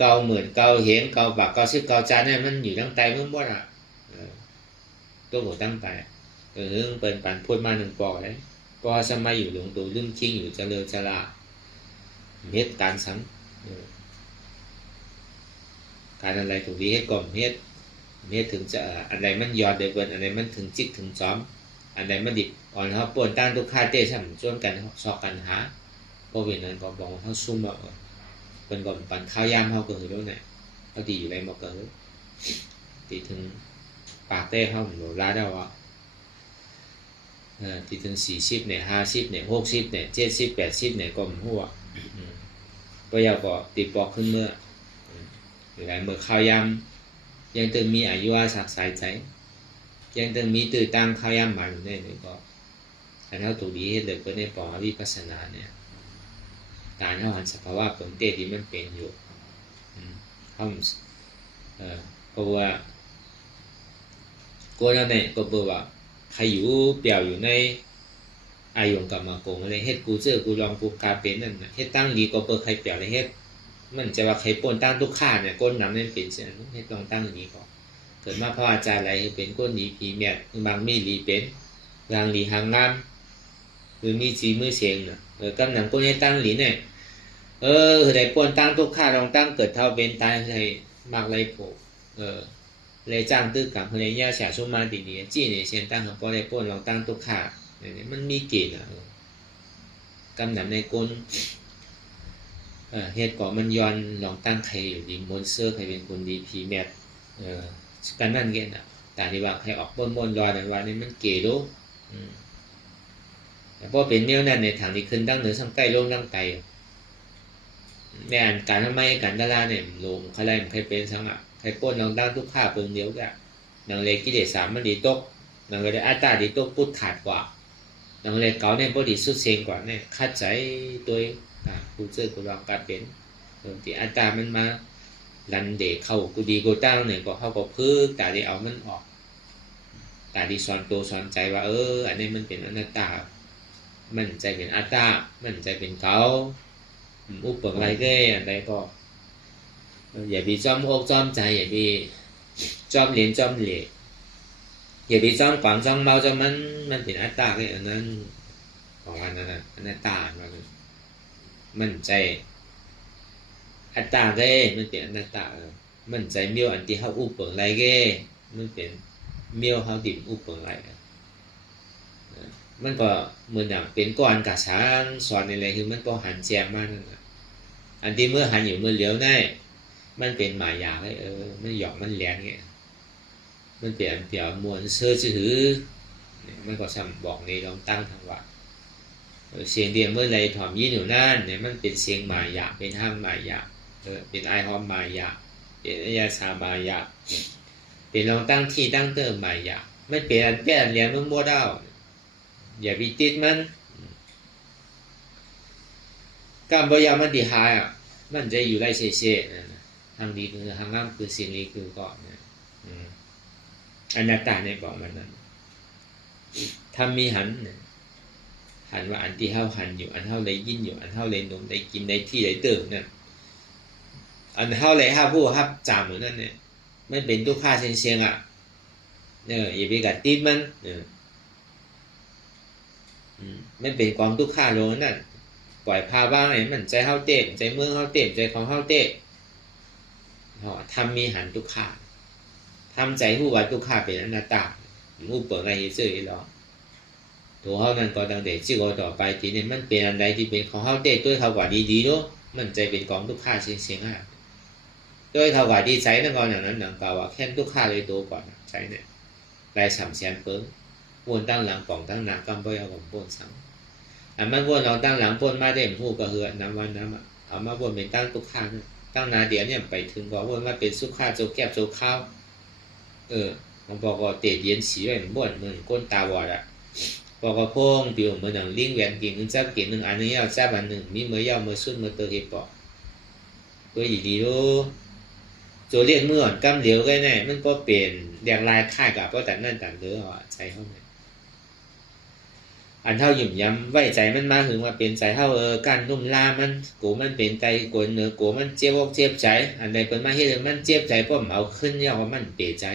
9 หมื่น9 เหง9 บาท90 9 จานเนี่ยมันอยู่ตั้งใจเมื่อบ่ล่ะตัวหัวตั้งใจเปิดปันพูดมา1 ปอกเลยก็สมัยอยู่หลวงตู่ลืมคิงอยู่เจริญจราเฮ็ดการสังการอะไรถูกดีให้ก่อนเฮ็ดถึงจะอะไรมันยอดเดือนอะไรมันถึงจิตถึงซ้อมอันใดมันดิบอ่อนเขาปวนต้านทุกค่าเต้ช่ำชวนกันสอบกันหาเพราะเวลานั้นก็บอกเขาซุ่มเป็นก่อนปั่นข้าวยามเขาเกิดด้วยเนี่ยเขาตีอยู่ในหมอกเกิดตีถึงปากเต้เขาเหมือนร้านได้วะตีถึง40เนี่ย50เนี่ย60เนี่ย70 80เนี่ยก็มันหัวก็ยาวก็ตีปอกขึ้นเมื่อหรืออะไรเมื่อข้าวยามยังต้องมีอายุอาศักสายใจยังต้องมีตื่นตั้งข้าวยามมันเนี่ยก็ อันเท่าถูกดีเลยเปิดในปอวิปัสสนาเนี่ยการเข้าหันสภาวะเปิดเตะที่มันเป็นอยู่เข้าเพราะว่าก็นั่นเนี่ยก็บอกว่าใครอยู่เปลี่ยวอยู่ในอายงกับมาโกงอะไรเฮ็ดกูเจอกูลองกูกาเป็นนั่นเฮ็ดตั้งดีก็เปิดใครเปลี่ยวเลยเฮ็ดมันจะว่าใครปนตั้งทุกข้าเนี่ยก้นน้ำนั่นเป็นเช่นเฮ็ดลองตั้งอย่างนี้ก่อนเกิดมาพระอาจารย์อะไรเป็นก้นดีผีเมียบางมีดีเป็นบางดีหางงามหรือมีจีมือเสียงน่ะกำหนังก้นให้ตั้งหลีเนี่ยได้ปนตั้งทุกข้าลองตั้งเกิดเท่าเป็นตายให้มากไรโผเลยจ้างตื้อกับเลยย่าเสียชุ่มมาดีนี้จีเนี่ยเช่นตั้งของปอเลยปนลองตั้งทุกข้าเนี่ยมันมีเกณฑ์อ่ะกำหนังในก้นเหตุก่อมันย้อนลองตั้งใครอยู่ดีมอนเซอร์ใครเป็นคนดีพีแมทกันนั่นเงี้ยนะแต่ที่ว่าใครออกบนย้อนนั้นว่านี่มันเก๋รู้แต่พอเป็นเนี้ยนั่นในทางที่ขึ้นตั้งเหนือสังใต้ลงตั้งไตในอันการทำไมการดาราเนี่ยลงใครมันใครเป็นสังอ่ะใครป้นลองตั้งทุกข้าเปิงเดียวกันนางเลยกิเลสสามมันดีตกนางเลยอัตตาดีตกพุทธขาดกว่านางเลยเก่าเนี่ยพอดีสุดเซงกว่าเนี่ยคัดใจตัวกูเจอกูลองการเป็นที่อัตตามันมาลันเด็กเข้ากูดีกูตั้งเนี่ยก็เข้าก็พึ่งแต่ที่เอามันออกแต่ที่สอนตัวสอนใจว่าอันนี้มันเป็นอนัตตามันใจเป็นอัตตามันใจเป็นเขาอุปอะไรก็อะไรก็อย่าไปจอมอกจอมใจอย่าไปจอมเหรียญจอมเหรียญอย่าไปจอมกวางจอมเมาจอมมันเป็นอัตตาก็อันนั้นของอันนั้นอนัตตามันใจอัตตาเก้มันเป็นอนัตตามันใจเมียวอันที่เขาอุปเปิงไรเก้มันเป็นเมียวเขาดิ่มอุปเปิงไรมันก็เหมือนอย่างเป็นก้อนกระชานสอนอะไรคือมันก็หันแจมมากนั่นอันที่เมื่อหันอยู่เมื่อเหลียวได้มันเป็นหมายาให้มันหยอกมันแหลงเงี้ยมันเปลี่ยนเปลี่ยนมวลเสื้อถือมันก็ซ้ำบอกในลองตั้งทางว่าเสียงเดียงเมื่อไรถอมยี่หนูนั่นเนี่ยมันเป็นเสียงมายาเป็นห้างมายาเป็นไอฮอมมายาเป็นอายาชามายาเป็นลองตั้งที่ตั้งเติมมายาไม่เปลี่ยนแก้เรียนมันโมดาวอย่าไปติดมันการบริยามันดีหายอ่ะมันจะอยู่ได้เฉยๆทางดีคือทางงามคือสิ่งนี้คือก่อนอนัตตาในบอกมันนั้นถ้ามีหันว่าอันที่เฮาหันอยู่อันเฮาเลยยินอยู่อันเฮาเลยนมได้กินได้ที่ได้เติมเนี่ยอันเฮาเลยห้าผู้ห้าจามเหมือนนั่นเนี่ยมันเป็นทุกข้าเชียงอ่ะอย่าไปกัดติดมันมันเป็นความทุกข้าลงนั่นปล่อยพาบ้างไหนมันใจเฮาเต็มใจเมืองเฮาเต็มใจของเฮาเต็มทำมีหันทุกข้าทำใจผู้ว่าทุกข้าเป็นอนัตตาผู้เปิดอะไรเฉยๆหรอตัวเขานั่นก็ตั้งแต่ชื่อเขาต่อไปทีนี้มันเป็นอะไรที่เป็นของเขาเต้ด้วยเขากว่าดีๆเนาะมันใจเป็นของทุกข้าเชียงๆอ่ะด้วยเขากว่าดีใจนั่นก่อนอย่างนั้นหนังเก่าว่าแค่ทุกข้าเลยตัวก่อนใช่เนี่ยลาย3 แสนเปิ้งวนตั้งหลังป่องตั้งหนักกำบ่อยเอาของปนสังมันวนเราตั้งหลังปนมาได้ผู้ก็เหือน้ำวันน้ำเอามาวนเป็นตั้งทุกข้าตั้งนาเดียเนี่ยไปถึงก็วนมาเป็นสุข้าโจแก็บโจข้าวมันบอกว่าเตะเย็นสีไว้เหมือนมึงก้นตาบอดอ่ะบอกว่าพงเปียวเหมือนหนังลิงแหวนกิ่งนึงจับกิ่งนึงอันนี้เอาจับอันหนึ่งมีเมื่อยาวเมื่อสุดเมื่อเตอเห็บปอกก็ดีๆรู้โจเรียนเมื่อก้ามเหลียวก็แน่มันก็เปลี่ยนแดงลายค่ายกับก็แต่นั่นแต่เด้อใจเขาไงอันเท่าหยุ่มย้ำไว้ใจมันมาถึงว่าเป็นใจเท่าการนุ่มลามันกูมันเป็นใจกวนเนื้อกูมันเจ็บอกเจ็บใจอันใดเป็นมาเฮ็ดมันเจ็บใจเพราะมันเอาขึ้นยาวว่ามันเปลี่ยนใจ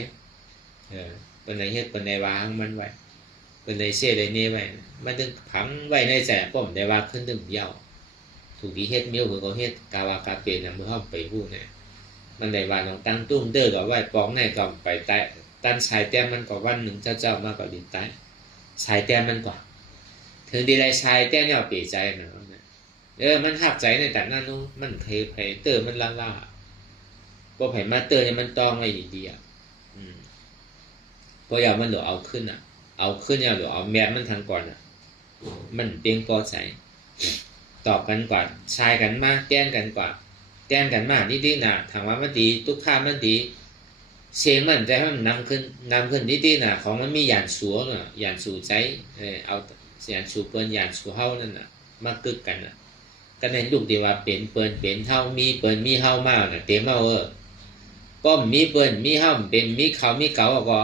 เป็นในเฮ็ดเป็นในวางมันไว้เป็นในเสียในนี้ไว้มันถึงผังไว้ในใจผมได้ว่าขึ้นถึงเยาวถูกที่เฮ็ดเมี้ยวเหมือนเขาเฮ็ดกาวากาเปลี่ยนมือห้องไปพูดเนี่ยมันได้ว่าลองตั้งตุ้มเด้อกับไว้ปองในกับไปใต้ตั้นชายแต้มมันก็วันหนึ่งเจ้ามากกว่าดินใต้ชายแต้มมันกว่าถึงดีไรชายแต้มเนี่ยเปลี่ยนใจนะมันหักใจในแต่นั้นนู้มันเคยไปเตอร์มันล่าพอไผ่มาเตอร์เนี่ยมันต้องไว้ดีๆพออย่างมันเหลือเอาขึ้นเอาขึ้นอย่างเหลือเอาแม่มันทางก่อนมันเตียงพอใจตอบกันกว่าชายกันมากแต้งกันกว่าแต้งกันมากนิดๆนะถามว่ามันดีทุกข้ามันดีเสียงมันใจให้มันนำขึ้นนิดๆนะของมันมีหยานสัวหยานสู่ใจเอา เสียชูเปิ้นอย่างชูเฮานั่นน่ะมากึกกันน่ะก็ในลูกที่ว่าเป็นเปิ้นเป็นเฮามีเปิ้นมีเฮามากน่ะเต็มเอาป้อมมีเปิ้นมีเฮาเป็นมีเขามีเก่าก็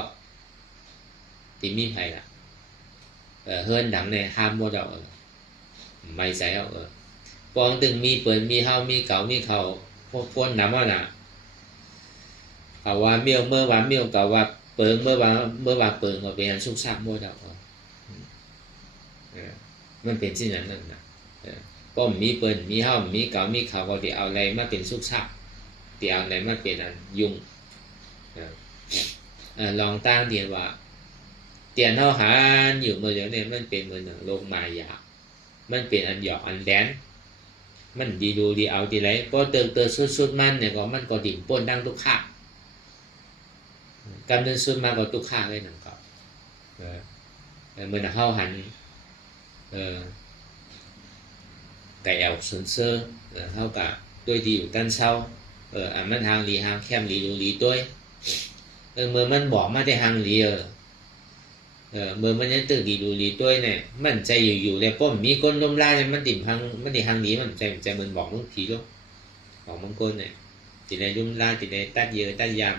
ที่มีไผล่ะเฮือนดังในห้ามบ่ดอกไม่ใส่เอาปองตึงมีเปิ้นมีเฮามีเก่ามีเขาพวกนำว่าน่ะเขาว่าเมียวเมื่อว่าเมียวก็ว่าเปิงเมื่อว่าเปิงก็เป็นอันสุกซักบ่ดอกมันเป็นสิ่งนั้นน่ะป้อมมีเปิ้นมีเฮามีเก่ามีเขาก็สิเอาอะไรมาเป็นสุกซักสิเอาอะไรมาเป็นอันยุ่งลองตั้งเดียนว่าเตียนเฮาหาอยู่เมื่อเดี๋ยวนี้มันเป็นเหมือนโลกมายามันเป็นอันหยอกอันแดนมันดีดูดีเอาดีไรพอเติมสุดมันเนี่ยก็มันก็ดิ่มป่นดังทุกข้ากำเนิดสุดมาก็ทุกข้าเลยนั่นก็เหมือนเฮาหันแต่แอลส่วนเซอร์เฮากับด้วยดีอยู่กันเช้าอันมันทางหลีทางแคมหลีดูหลีด้วยเมื่อมันบอกมาได้ทางหลีเมื่อมันยังตื่นดีดูดีด้วยเนี่ยมันใจอยู่เลยป้อมมีคนล้มล่าเนี่ยมันดิ่มทางมันดิ่งทางนี้มันใจมันบอกมึงผีลูกบอกมึงคนเนี่ยติดในล้มล่าติดในตัดเยอะตัดยา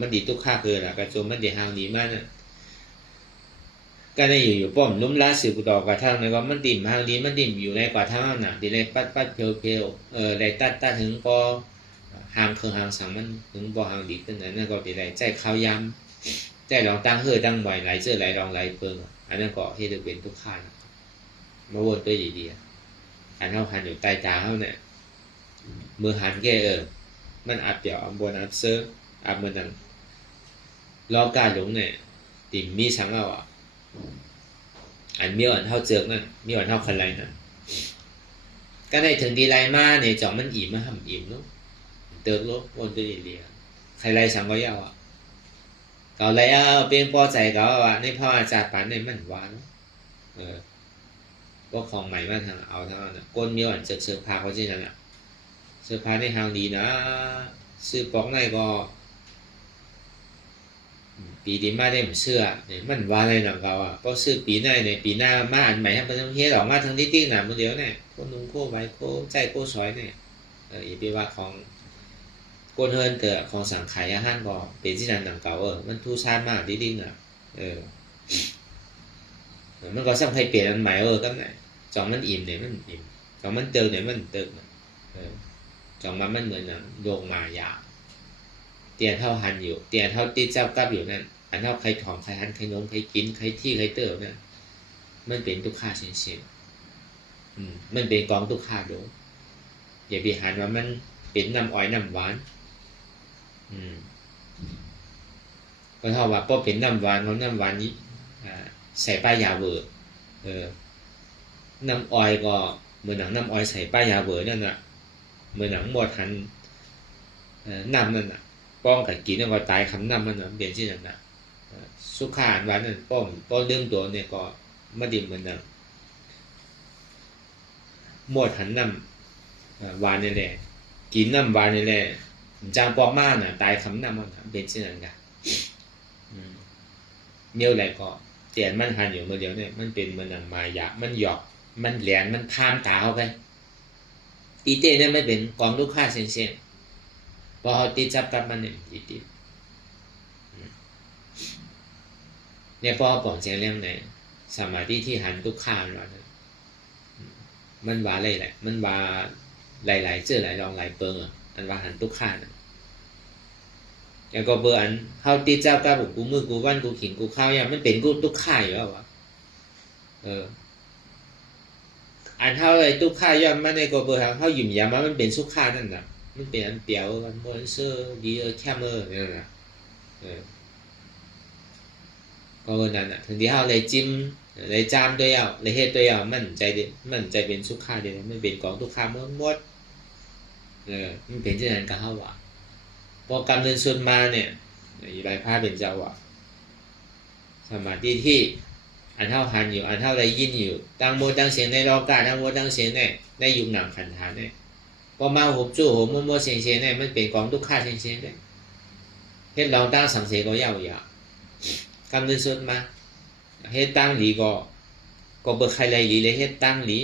มันดีทุกข้าเกินละกระโจมมันดิ่งทางนี้มากน่ะก็ได้อยู่ป้อมล้มล่าสืบต่อกระทั่งเนี่ยก็มันดิ่มทางนี้มันดิ่มอยู่ในกว่าทางน่ะติดในปัดเพลได้ตัดถึงพอหางคือหางสังมันถึงพอหางดีขึ้นนั่นก็ติดในใจข้าวยำใจลองตั้งเฮือตั้งบ่อยไหลเจอไหลลองไหลเปิงอันนั้นก็ที่จะเป็นทุกข้ามาวนตัวดีๆอันเท่าหันอยู่ใต้ตาเขาเนี่ยมือหันแก่มันอับเดี่ยวอับบนอับเซอร์อับมันนั่งล้อการหลงเนี่ยติ่มมีสังเอาอันมีอ่อนเท่าเจือกนั่นมีอ่อนเท่าคันไรนั่นก็ได้ถึงดีไรมาเนี่ยจอมันอิ่มมาทำอิ่มเนาะเติร์กลบวนตัวดีๆใครไรสังก็ยาวเขาเลยเป็นพอใจเขาว่าในพ่ออาจารย์ปันในมันหวานก็ของใหม่มาทางเอาทางนั้นก้นมีอ่อนเสื้อผ้าเขาจริงๆน่ะเสื้อผ้าในทางดีนะซื้อปอกในก็ปีดีมาได้ผมเสื้อเนี่ยมันหวานเลยหนังเขาก็ซื้อปีหน้าในปีหน้ามาอันใหม่ให้มันต้องเฮ็ดออกมาทางที่ติ้งหนาเมื่อเดียวเนี่ยโคนุ่งโคไว้โคใจโคสอยเนี่ยอีปีว่าของก้นเฮินเตอของสังขายอาหารก็เป็นที่นั่นหนังเก่ามันทูซ่านมากดิ้งมันก็สร้างให้เปลี่ยนอันใหม่ตั้งไหนจองมันอิ่มเนี่ยมันอิ่มจองมันเติมเนี่ยมันเติมจองมันเหมือนโยงมายาเตียนเท่าหันอยู่เตียนเท่าตีเจ้ากับอยู่นั่นอันเท่าใครถอมใครหันใครโน้มใครกินใครที่ใครเติมเนี่ยมันเป็นทุกข้าเช่นมันเป็นกองทุกข้าดูอย่าไปหันว่ามันเป็นน้ำอ้อยน้ำหวานก็เท่าว่าพอเป็นน้ำหวานเขาน้ำหวานนี้ใส่ป้ายยาเวอร์น้ำอ้อยก็เหมือนหนังน้ำอ้อยใส่ป้ายยาเวอร์นั่นน่ะเหมือนหนังหมดหันน้ำนั่นน่ะป้องกัดกินแล้วก็ตายคำน้ำมันน่ะเปลี่ยนชื่อนั่นน่ะสุขาหวานนั่นป้อเรื่องตัวเนี่ยก็มาดิ่มเหมือนหนังหมดหันน้ำหวานนี่แหละกินน้ำหวานนี่แหละจางปอกมากน่ะตายคำน้ำมันเป็นชื่อนั่นกันเนี้ยอะไรก็เตียนมันหันอยู่เมื่อเดียวเนี่ยมันเป็นมันมายามันหยอกมันแหลนมันพามตาเข้าไปอีเต้เนี่ยไม่เป็นกองลูกค้าเช่นพอเขาตีจับกับมันเนี่ยอีตีเนี่ยพอปองเสียงเรื่องไหนสมาธิที่หันลูกค้ามันว่าอะไรแหละมันว่าหลายๆเจอหลายลองหลายเปิงอันว่าหันลูกค้านะแล้วก็เบอร์อันเขาตีเจ้ากับกูมือกูวันกูขิงกูข้าวอย่างมันเป็นกูทุกข่ายอยู่แล้ววะอันเท่าไรทุกข่ายย่อมมันในก็เบอร์ทางเขาหยุ่มยามันเป็นสุข่านั่นน่ะมันเป็นอันเปียวมันโมนเซอร์ดีแคมเมอร์นี่นะก็วันนั้นน่ะถึงที่เขาเลยจิ้มเลยจามด้วยเอาเลยเฮ็ดด้วยเอามันใจเป็นสุข่าเดียวมันเป็นของทุกข่าหมดมันเป็นที่นั้นก็เขาว่าพอกำเนิดส่วนมาเนี่ยอีใบผ้าเป็นเจ้าสมาธิที่อันเท่าหันอยู่อันเท่าไรยินอยู่ตั้งโมตั้งเสียงในรอกาตั้งโมตั้งเสียงในยุคหนังขันฐานเนี่ยพอมาหุบจู่หุบโมเสียงเนี่ยมันเป็นของทุกข้าเสียงเนี่ยเฮ็ดเราตั้งสังเสกก็ยาวกำเนิดส่วนมาเฮ็ดตั้งหลีก็ ก็เบอร์ใครไรหลีเลยเฮ็ดตั้งหลี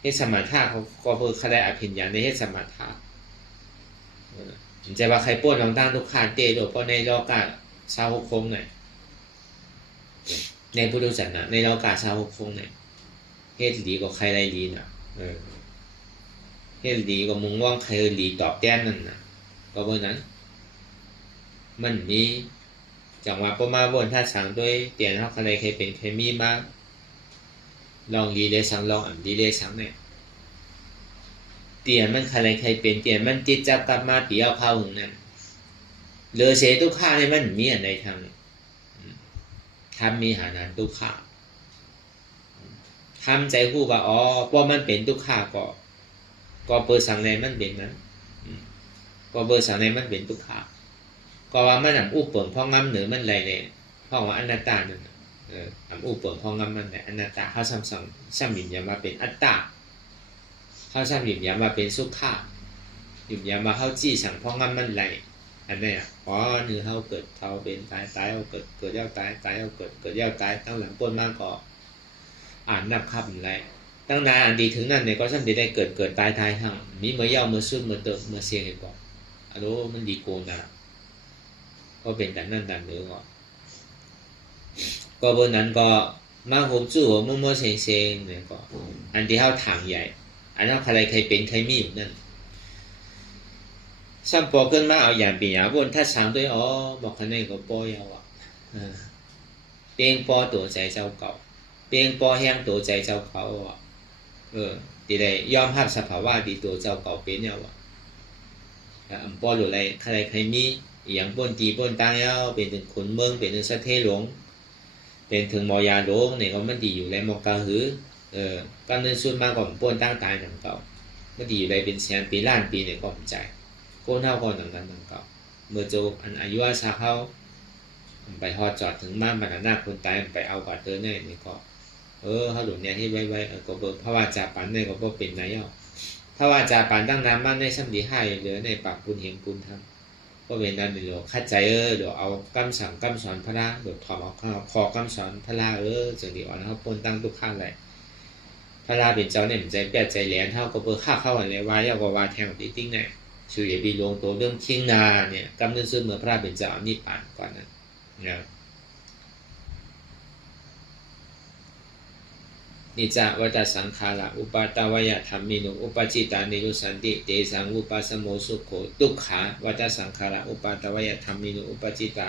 เฮ็ดสมาธิเขาก็เบอร์ใครไรอภิญญาในเฮ็ดสมาธิใจว่าใครป้วนลองตั้งทุกขาเตโดเพราะในโลกาชาวคงเนี่ยในพุทธศาสนาในโลกาชาวคงเนี่ยเฮ็ดหลีก็ใครไรหลีน่ะเฮ็ดหลีก็มุ่งว่างใครหลีตอบแทนนั่นน่ะก็เพราะนั้นมันนี้จังหวะประมาณบนท่าสังด้วยเตียนเขาใครเคยเป็นเคมีมาลองดีเลยสังลองอ่ำดีเลยสังเนี่ยเตียนมันใครเคยเป็นเตียนมันจิตจับกลับมาปีเอาเข้าหึงนั่นเลอเสียทุกข้าในมันมีอะไรทางทำมีหานันทุกข้าทำใจผู้ว่าอ๋อว่ามันเป็นทุกข้าก็เปิดสังในมันเป็นนั้นก็เปิดสังในมันเป็นทุกข้าก็ว่ามันอุปเปิงพ่องำเหนือมันไรเนี่ยพ่อว่าอนัตตานั่นอุปเปิงพ่องำมันเนี่ยอนัตตาเขาซ้ำหยิบยามาเป็นอัตตาเขาซ้ำหยิบยามาเป็นสุขาหยิบยามาเขาจี้สั่งพ่องำมันไรอันนี้อ๋อเนื้อเขาเกิดเขาเป็นตายเอาเกิดเย้าตายเอาเกิดเย้าตายตั้งหลังปนมากก็อ่านนับคับอะไรตั้งนานอันดีถึงนั่นเนี่ยก็ซ้ำได้เกิดตายทั้งมีเมื่อเย้าเมื่อสุดเมื่อเติมเมื่อเสียงก่อนอันนู้มันดีโกนะก็เป็นแต่นั่นแต่เนื้อก็บนนั้นก็มาหงจู่หัวมั่วเซ็งเนี่ยก็อันที่เขาถังใหญ่อันนั้นใครเป็นใครมีอยู่นั่นซ้ำปอขึ้นมาเอาอย่างปีอย่างบนถ้าช้างด้วยอ๋อบอกคันนี้ก็ปอยาวเปียงปอตัวใจเจ้าเก่าเปียงปอแห้งตัวใจเจ้าเขาดีเลยยอมรับสภาวะดีตัวเจ้าเก่าเป็นเนี่ยว่ะปอหรืออะไรใครมีอย่างปนตีปนตายเอาเป็นถึงขุนเมืองเป็นถึงสัตเทหลวงเป็นถึงมอยาหลวงเนี่ยก็มันดีอยู่ในมอกาหือก็เนินส่วนมากกว่าปนตั้งตายหนังเก่ามันดีอยู่ในเป็นแสนปีล้านปีเนี่ยก็ผมใจโก้เท่าก่อนหนังนั้นหนังเก่าเมื่อโจอันอายุอาชาเขาไปฮอดจอดถึงบ้านบรรณาคนตายไปเอากว่าเตอร์เนี่ยนี่ก็เขาหลุดเนี่ยที่ไว้ก็เบิกพระวาจาปันเนี่ยก็เป็นนายพระวาจาปันตั้งน้ำมันในชั้นดีให้เหลือในปากคุณเห็นคุณทำก็เป็นนั่นเดี๋ยวคัดใจเดี๋ยวเอากำสั่งกำสอนพระราเดี๋ยวถอดเอาคอกำสอนพระราจังดีอ่อนเขาปนตั้งทุกข้างเลยพระราเป็นเจ้าเนี่ยใจแปดใจแหลนเท่าก็เบิกข้าเข้าอะไรวายก็วาแทงติ๊กติ๊กเนี่ยชื่ออย่าบีลงตัวเรื่องเคียงนาเนี่ยกำเนิดซื้อเมื่อพระเป็นเจ้านี่ผ่านก่อนนั้นนะนิจจวัฏสังขาระอุปาตวยธรรมิโนอุปจิตานิรุสันติเตสังอุปาสโมสุโขทุกขาวัฏสังขาระอุปาตวยธรรมิโนอุปจิตา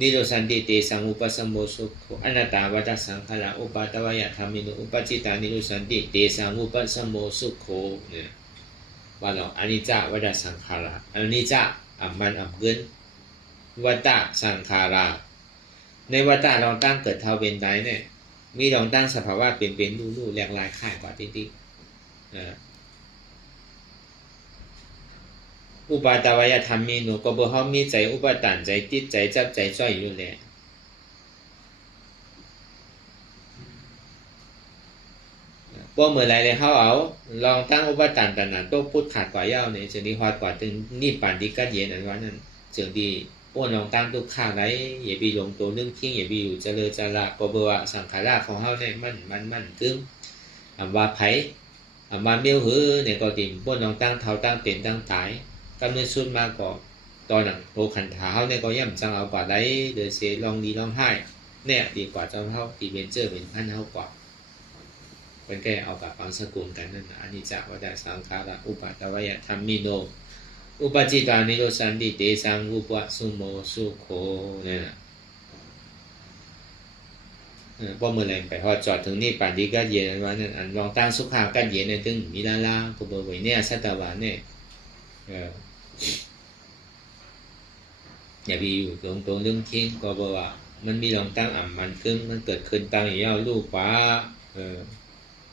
นิรุสันติเตสังอุปาสโมสุโขอนัตตาวัฏสังขาระอุปาตวยธรรมิโนอุปจิตานิรุสันติเตสังอุปาสโมสุโขเนี่ยว่าเราอนิจจวัฏสังขาระอนิจจมันเกินวัฏสังขาระในวัฏเราตั้งเกิดเท่าเป็นใดเนี่ยมีลองตั้งสภาวะเป็นลู่ๆแหลกลายข่ายกว่าติ๊กอุปาตวยธรรมมีหนูก็บ่เฮามีใจอุปทานใจติดใจจับใจจ้อยอยู่แหละบ่เมื่อไรเลยเฮาเอาลองตั้งอุปทานตัณหาโตพุทธขาดกว่ายาวเนี่ยจึงดีฮอดกว่าถึงนิพพานที่กัดเย็นอันว่านั้นจึงดีป้วนลองตั้งทุกข้างไรอย่าไปลงตัวนึ่งทิ้งอย่าไปอยู่เจริญจระก็บ่ว่าสังขารของเฮาเนี่ยมันตึงว่าไผว่าเมียวหือเนี่ยก็ติ่มป้วนลองตั้งเท่าตั้งเป็นตั้งตายกำเนิดสุดมาก็ตอนนั้นโหขันถาเฮาเนี่ยก็ย่ำจังเอากว่าได้เดือเสียลองดีลองให้เนี่ยดีกว่าเจ้าเฮาตีเวนเจอร์เป็นพันเฮากว่าเป็นแค่เอากับฟังสกุลกันนั่นอนิจจวัฏสังขาระอุปาตวยธรรมมิโนอุปจิตานิโรสันติเตสังอุปสุโมสุโขเนี่ยพอเมื่อไรไปพอจอดถึงนี่ป่านดีก็เย็นว่านั่นอันลองตั้งสุขากันเย็นในตึงมีลาก็เบอร์ไว้เนี่ยสัตวาเนี่ยอย่าไปอยู่ตรงเรื่องทิ้งก็บอกว่ามันมีลองตั้งมันขึ้นมันเกิดขึ้นตั้งอย่างเงี้ยลูกฟ้า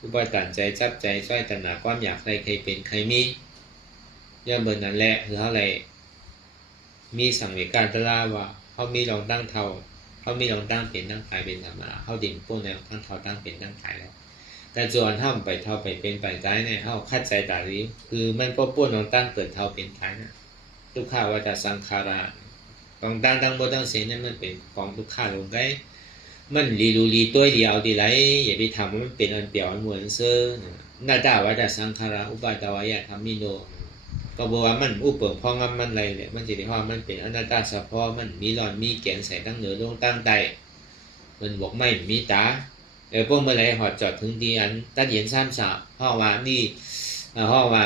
อุปทานใจจับใจช่วยตัณหาความอยากใครเป็นใครมีย่าเบอร์นั่นแหละคือเขาเลยมีสังเวชการตลาว่าเขามีลองตั้งเท่าเขามีลองตั้งเป็นตั้งขายเป็นธรรมดาเขาดิ่งพวกแนวตั้งเท่าตั้งเป็นตั้งขายแล้วแต่ส่วนห้ามไปเท่าไปเป็นไปได้เนี่ยเขาคัดใจตาลีคือมันพวกพวกลองตั้งเกิดเท่าเป็นขายนะทุกข้าวัฏสังขาระลองตั้งบนตั้งเสียนั่นมันเป็นของทุกข้าลงได้ มันลีรูลีตัวเดียวดีไรอย่าไปทำว่ามันเป็นอันเปรียวอันมวลเซอร์นาดาวัดสังขาราอุปาตวายะธรรมิโนก็บอกว่ามันอุปเปิงพ้องมันอะไรเนี่ยมันจะได้ว่ามันเป็นอนัตตาเฉพาะมันมีหลอนมีแกนใส่ตั้งเหนือลงตั้งใต้มันบอกไม่มีตาพวกเมื่อไรหอดจอดถึงดีอันตัดเย็นซ้ำฉาพ่อว่านี่พ่อว่า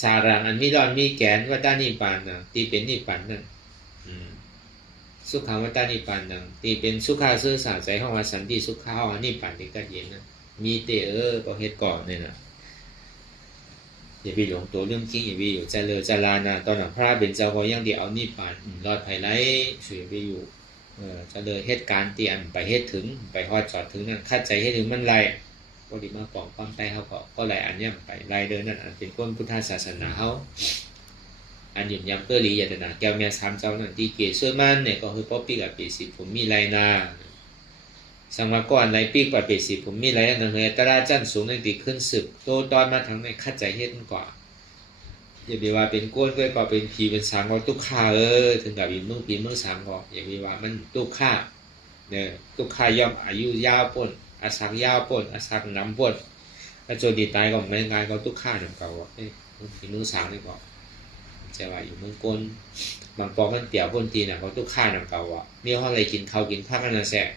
สารังอันมีหลอนมีแกนว่าด้านนิพพานนะที่เป็นนิพพานนั่นสุขาวัตตานิพพานนั่นที่เป็นสุขาเสื่อสาใจห้องว่าสันติสุขาห้องนิพพานที่กัดเย็นนะมีเตก็เฮ็ดก่อนเนี่ยนะอย่าไปหลงตัวเรื่องจริงอย่าไปอยู่เจริญเจรานนะตอนหลังพระเป็นเจ้าก็ยังเดียวเอานิพพานรอดภัยไร้ช่วยไปอยู่เจริญเหตุการณ์เตียนไปเหตุถึงไปฮอดจอดถึงนั่นคัดใจให้ถึงมันไรก็ดีมาปองความใจเขาก็ไรอันเนี้ยไปไรเดินนั่นอันเป็นคนพุทธศาสนาเขาอันหยุดย้ำเพื่อรียาตนาแก้วแม่ซ้ำเจ้านั่นที่เกศส่วนมันเนี่ยก็คือป๊อปปี้กับปีสิผมมีไรนาสังวาก่อนไรปีกกับปีสิผมมีไรนั่นเลยตราจันสูงในตีขึ้นสึกโตตอนมาทั้งในคัดใจเหตุก่อนอย่าไปว่าเป็นก้นก็เป็นผีเป็นสางก็ตุกข่าถึงกับปีมือสางก็อย่าไปว่ามันตุกข่าเนี่ยตุกข่าย่อมอายุยาวป่นอาศักยาวป่นอาศักน้ำป่นถ้าโจดีตายก็ไม่งานก็ตุกข่าหนึ่งเก่าปีมือสางนี่ก็จะว่าอยู่เมืองก้นบางปอกมันเตี่ยวพ่นทีน่ะเขาตุกข่าหนึ่งเก่ามีเขาอะไรกินข้าวกินผักนั่นแสะ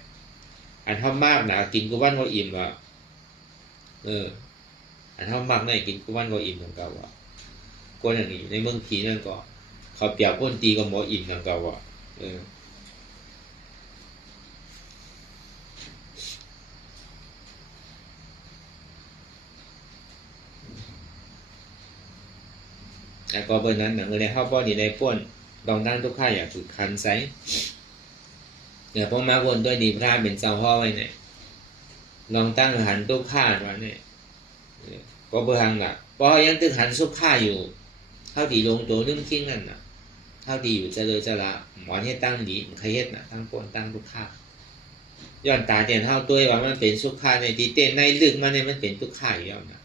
อันเท่ามากนะกินกุวันเขาอิ่มอันเท่ามากเนี่ยกินกุวันเขาอิ่มหนึ่งเก่าคนอย่างนี้ในเมืองผีนั่นก็เขาเปียกพ่นตีก็หมออิ่มนั่นก็ว่าแต่ก็เบอร์นั้นหนังเลยเข้าป้อนดีในป้นลองตั้งทุกข้าอยากฝึกคันไซเดี๋ยวพอมาวนด้วยดีพระเป็นเจ้าพ่อไว้เนี่ยลองตั้งหันทุกข้าไว้เนี่ยก็เบอร์หังละพอยังตึกหันทุกข้าอยู่เท่าที่ลงตัวเรื่องคิงนั่นน่ะเท่าที่อยู่เจริญเจระหมอนให้ตั้งดีใครเฮ็ดน่ะตั้งปนตั้งทุกข้าย้อนตาเตียนเท่าตัวว่ามันเป็นสุขข้าในที่เต้นในลึกมันเนี่ยมันเป็นทุกข้าอยู่แล้วนะ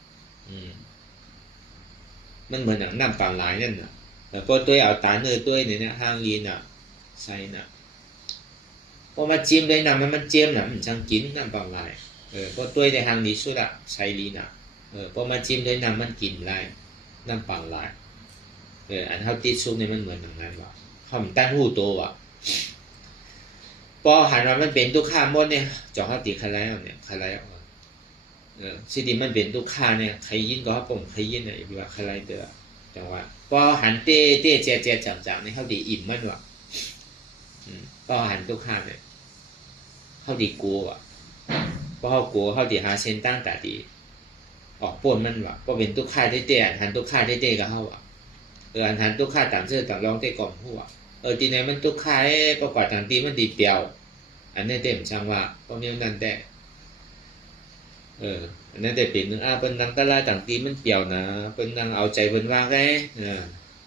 มันเหมือนหนังน้ำปลาไหลนั่นน่ะแต่พอตัวเอาตาเนื้อตัวเนี่ยห้างลีน่ะใส่น่ะพอมาจิ้มเลยน้ำมันเจียมน่ะมันช่างกินน้ำปลาไหลพอตัวในห้างนี้สุดอะใส่ลีน่ะพอมาจิ้มเลยน้ำมันกินไรน้ำปลาไหลอันเท่าติดซุปเนี่ยมันเหมือนอย่างนั้นว่ะเขามันตั้งหูโตว่ะพอหันมามันเป็นทุกข้ามหมดเนี่ยจอเขาติดใครแล้วเนี่ยใครแล้วสิ่งที่มันเป็นทุกข้าเนี่ยใครยินก็เขาผมใครยินเนี่ยอย่าไปว่าใครเด้อจังว่าพอหันเต้เจ๊จังๆเนี่ยเขาดีอิ่มมันว่ะพอหันทุกข้าเนี่ยเขาดีกลัวว่ะพอเขากลัวเขาดีหาเส้นตั้งแต่ดีออกป่นมันว่ะพอเป็นทุกข้าเต้หันทุกข้าเต้กับเขาว่ะอันหันทุกข้าต่างเชื่อต่างร้องเต้ก่อนหัวทีไหนมันทุกข้าประกอบต่างตีมันดีเปียวอันนี้เต็มช่างว่าเพราะมีนั่นแต่อันนั้นแต่เป็นนึงเป็นนางตะลาต่างตีมันเปียวนะเป็นนางเอาใจเป็นว่าไง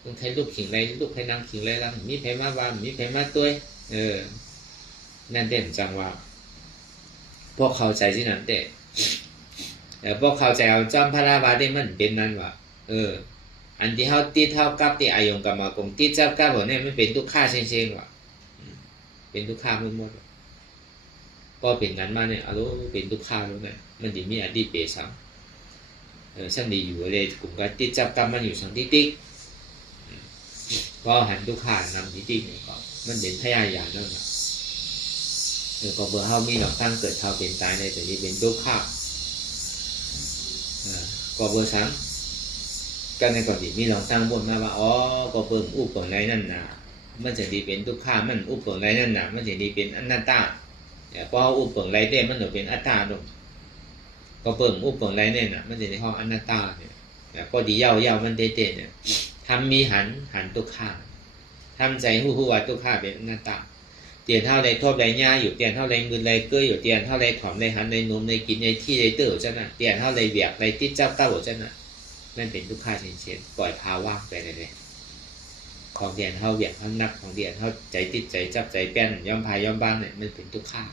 ต้องใช้ลูกขิงไรลูกให้นางขิงไรล่ะมีไผมาว่ามีไผมาตัวนั่นเต็มจังว่าพวกเข้าใจที่นั่นแต่พวกเข้าใจเอาจอมพระราบาได้มันเป็นนั่นว่าอันที่เขาติดเท่ากับที่อายงกับมากงติดจับกับแบบนี้มันเป็นทุกข้าเชงว่ะเป็นทุกข้าหมดก็เป็นงั้นมาเนี่ยรู้เป็นทุกข้ารู้ไหมมันดีมีอดีตเปสังฉันดีอยู่เลยกลุ่มก็ติดจับกับมันอยู่สังทิฏฐิก็หันทุกข้านำทิฏฐิเนี่ยก็มันเป็นพยายามนั่นแหละก็เบอร์เขามีหลักตั้งเกิดเท่าเป็นตายในแต่นี้เป็นทุกข้าก็เบอร์สังก็ในก่อนที่มีลองตั้งบนมาว่าก็เปิ่งอุปเปิ่งไรนั่นนะมันจะดีเป็นทุกข้ามันอุปเปิ่งไรนั่นนะมันจะดีเป็นอนัตตาเพราะอุปเปิ่งไรได้มันจะเป็นอัตตาลงก็เปิ่งอุปเปิ่งไรเนี่ยนะมันจะในห้องอนัตตาเนี่ยก็ดีเย่ามันเตะเนี่ยทำมีหันทุกข้าทำใจหูว่าทุกข้าเป็นอนัตตาเตียนเท่าไรทบไรหญ้าอยู่เตียนเท่าไรเงินไรเกลืออยู่เตียนเท่าไรถอมไรหันไรนมไรกินไรที่ไรเตื่อจ้ะนะเตียนเท่าไรเบียกไรติดจับเต้าจ้ะนะนั่นเป็นทุกข้าเช่นปล่อยภาวะไปเลยของเดียนเท่าเบียกเท่านักของเดียนเท่าใจติดใจจับใจแป้นย่อมพายย่อมบ้างเนี่ยมันเป็นทุกข้า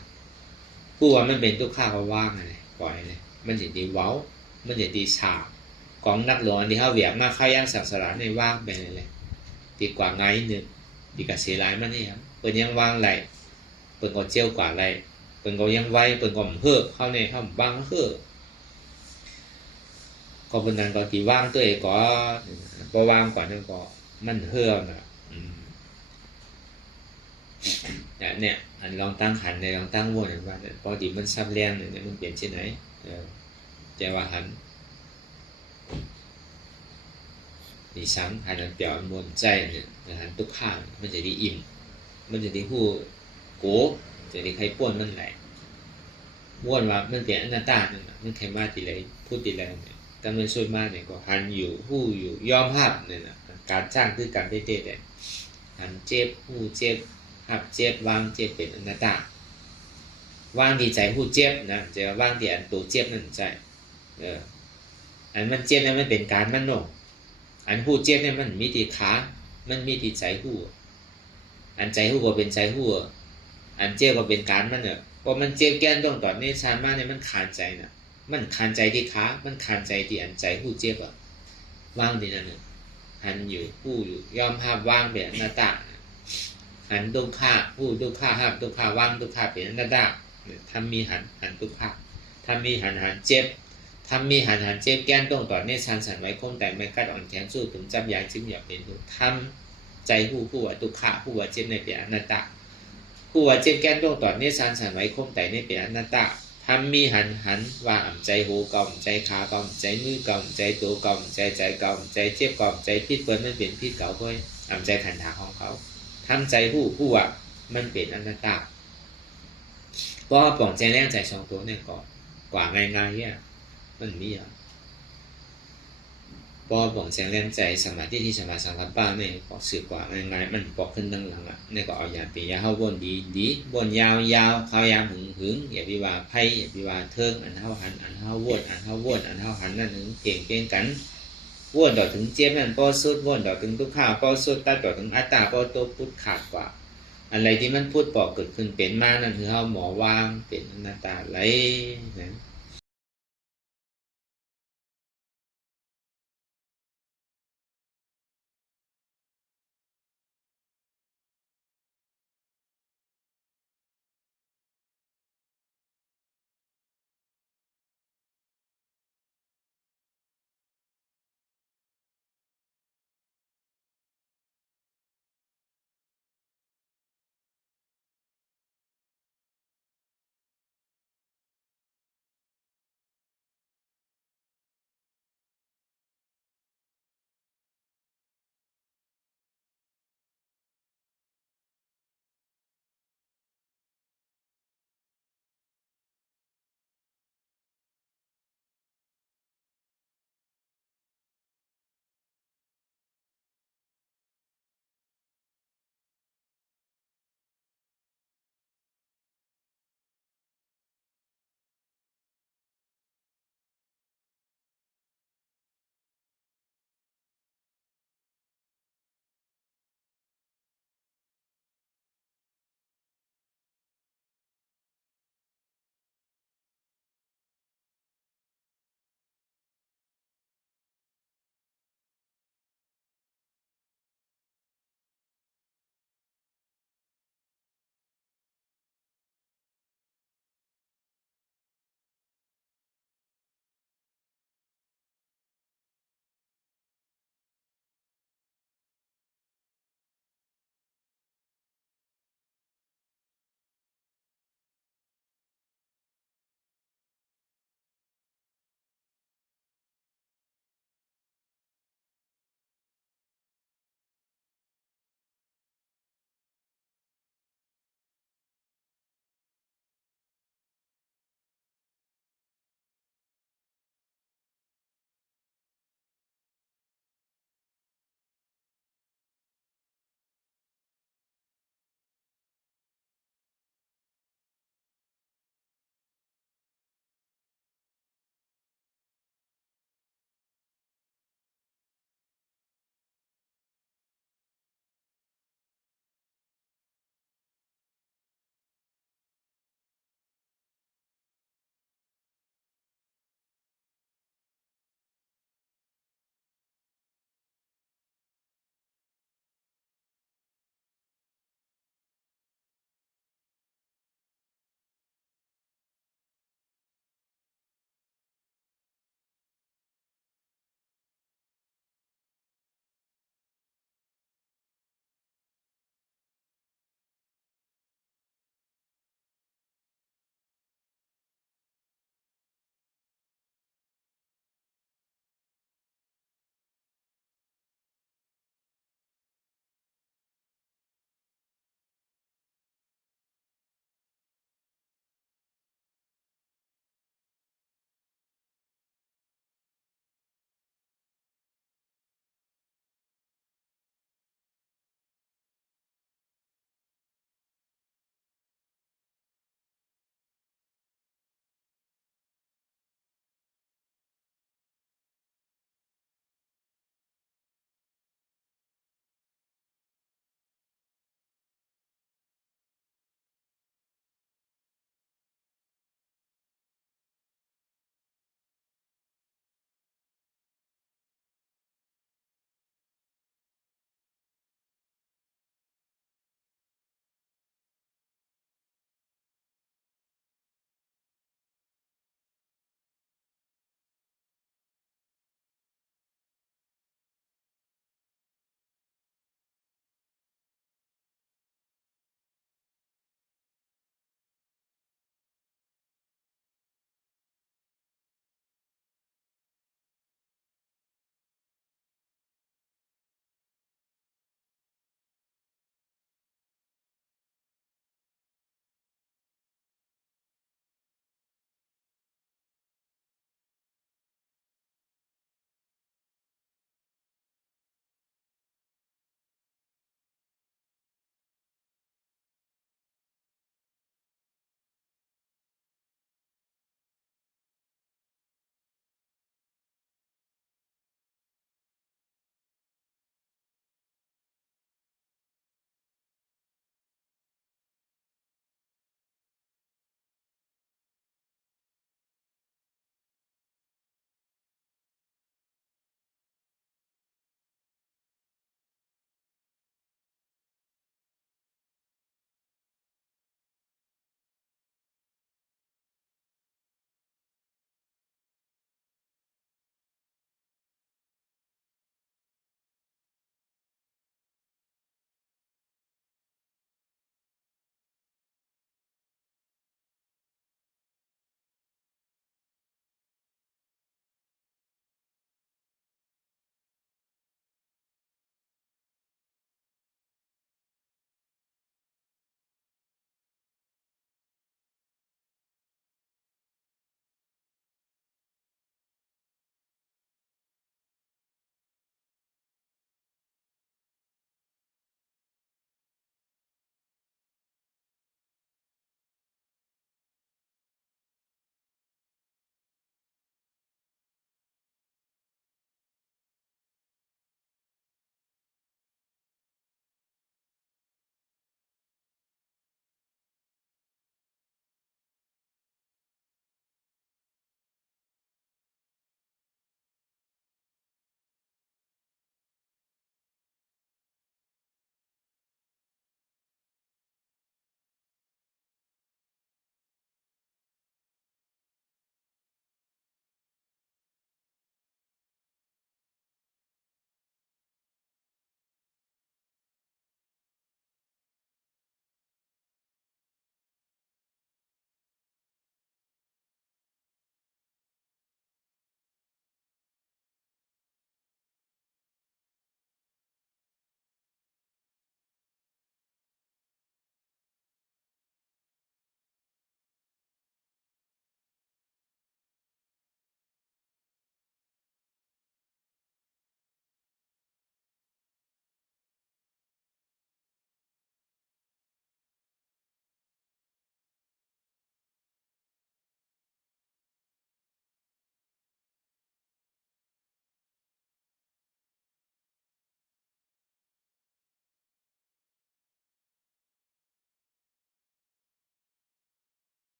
ผู้ว่ามันเป็นทุกข้าก็ว่างเลยปล่อยเลยมันจะดีเว้ามันจะดีฉาบของนักหลวงที่เท่าเบียกมาเข้าย่างสังสารในว่างไปเลยดีกว่าไงหนึ่งดีกับเสียหลายมันนี่ครับเปิดยังว่างไรเปิดกอดเจียวกว่าไร เปิ่นก็ยังไว้เปิ่นก็เฮือกเข้าในเข้าบ้างเฮือกก็เปิ่นนั้นก็ที่ว่างตัวเองก็บ่ว่างกว่านั้นก็มันเฮือกน่ะเนี่ยอันลองตั้งขันในลองตั้งวนว่าปกติมันซับแรงเนี่ยมันเปลี่ยนที่ไหนใจว่าหันนี่ซ้ำหันเปลี่ยนมวลใจเนี่ยหันทุกข้างมันจะได้อิ่มมันจะได้ผู้โกจะได้ใครป้วนมันไหลม้วนว่ามันเปลี่ยนอนัตตาเนี่ยมันใครมาทีไรพูดทีไรเนี่ยแต่มันส่วนมากเนี่ยก็หันอยู่ผู้อยู่ยอมหับเนี่ยนะการจ้างคือการเต้เนี่ยหันเจ็บผู้เจ็บหับเจ็บวางเจ็บเป็นอนัตตาวางที่ใจผู้เจ็บนะจะวางที่อันตัวเจ็บนั่นใจอันมันเจ็บเนี่ยมันเป็นการมันโนอันผู้เจ็บเนี่ยมันมีที่ขามันมีที่ใจผู้อันใจผู้ก็เป็นใจผู้อันเจ็บก็เป็นการมันเนี่ยพอมันเจ็บแก้นต้องต่อเนี่ยชามาเนี่ยมันขาดใจนะมันขาดใจที่ขามันขาดใจที่อันใจผู้เจ็บอ่ะวางที่นั่นเนี่ยหันอยู่ผู้อยู่ยอมภาพวางเป็นอนัตตาหันดุข่าผู้ดุข่าห้ามดุข่าวางดุข่าเป็นอนัตตาทำมีหันดุข่าทำมีหันเจ็บทำมีหันเจ็บแก้นต้องต่อเนี่ยชันสันไว้คงแต่ไม่กัดอ่อนแขนสู้ถึงจับยาจิ้มอย่าเป็นดุทำใจผู้ว่าดุข่าผู้ว่าเจ็บในเป็นอนัตตาผู้ว่าเจ็บแก้นต้องต่อเนี่ยชันสันไว้คงแต่เนี่ยเป็นอนัตตาทำมีหันว่าอ่ำใจหูกอมใจขากอมใจมือกอมใจตัวกอมใจกอมใจเจ็บกอมใจพิษเปิ้นมันเป็นพิษเก่าค่อยอ่ำใจขันถาของเขาทำใจผู้ว่ามันเป็นอนัตตาเพราะปล่องใจแรงใจสองตัวเนี่ยก่อนกว่าง่ายๆเนี่ยมันมีอ่ะพอปล่องใจแรงใจสมาธิที่สมาสังกัปปะเนี่ยก็สืบกว่าง่ายๆมันปอกขึ้นตั้งหลังอ่ะเนี่ยก็เอาอย่างปียาเข้าบนดีบนยาวเข้ายามหึงอย่าพิว่าไพ่อย่าพิว่าเทิงอันเท่าหันอันเท่าวนอันเท่าวนอันเท่าหันนั่นหนึ่งเก่งกันวนต่อถึงเจ็บนั่นก็สุดวนต่อถึงทุกข้าวก็สุดตัดต่อถึงอัตตาก็ตัวพุทธขาดกว่าอะไรที่มันพูดปอกเกิดขึ้นเป็นมากนั่นคือเขาหมอวางเป็นอนัตตาไหลนะ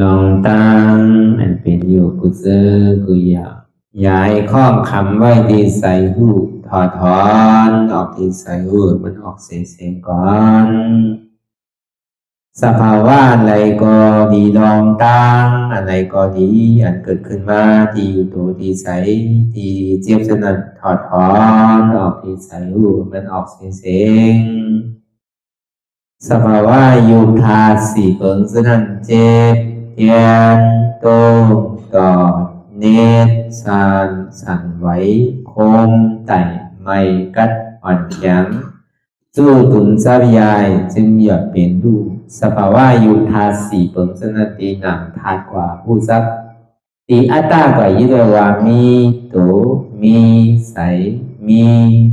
ลองตั้งอันเป็นอยู่กุเซอกุยาย้ายข้องคำไว้ที่ใส่หูถอดถอนออกที่ใส่หูมันออกเสียงก่อนสภาวะอะไรก็ดีลองตั้งอะไรก็ดีอันเกิดขึ้นมาที่อยู่ตัวที่ใส่ที่เจี๊ยบสนัดถอดถอนออกที่ใส่หูมันออกเสียงสภาวะยุทธาสีเปิงสนัดเจ็บเทียนโตกอดเนตสั่นไหวโคมไต่ไม่กัดอ่อนแข็งสู้ตุนทรัพยายจึงอยากเป็นดูสภาวะยุทธาสีเปิงสนัดตีหนังทาดกว่าผู้ทรัพย์ตีอัตตากว่ายึดว่ามีโตมีใสมี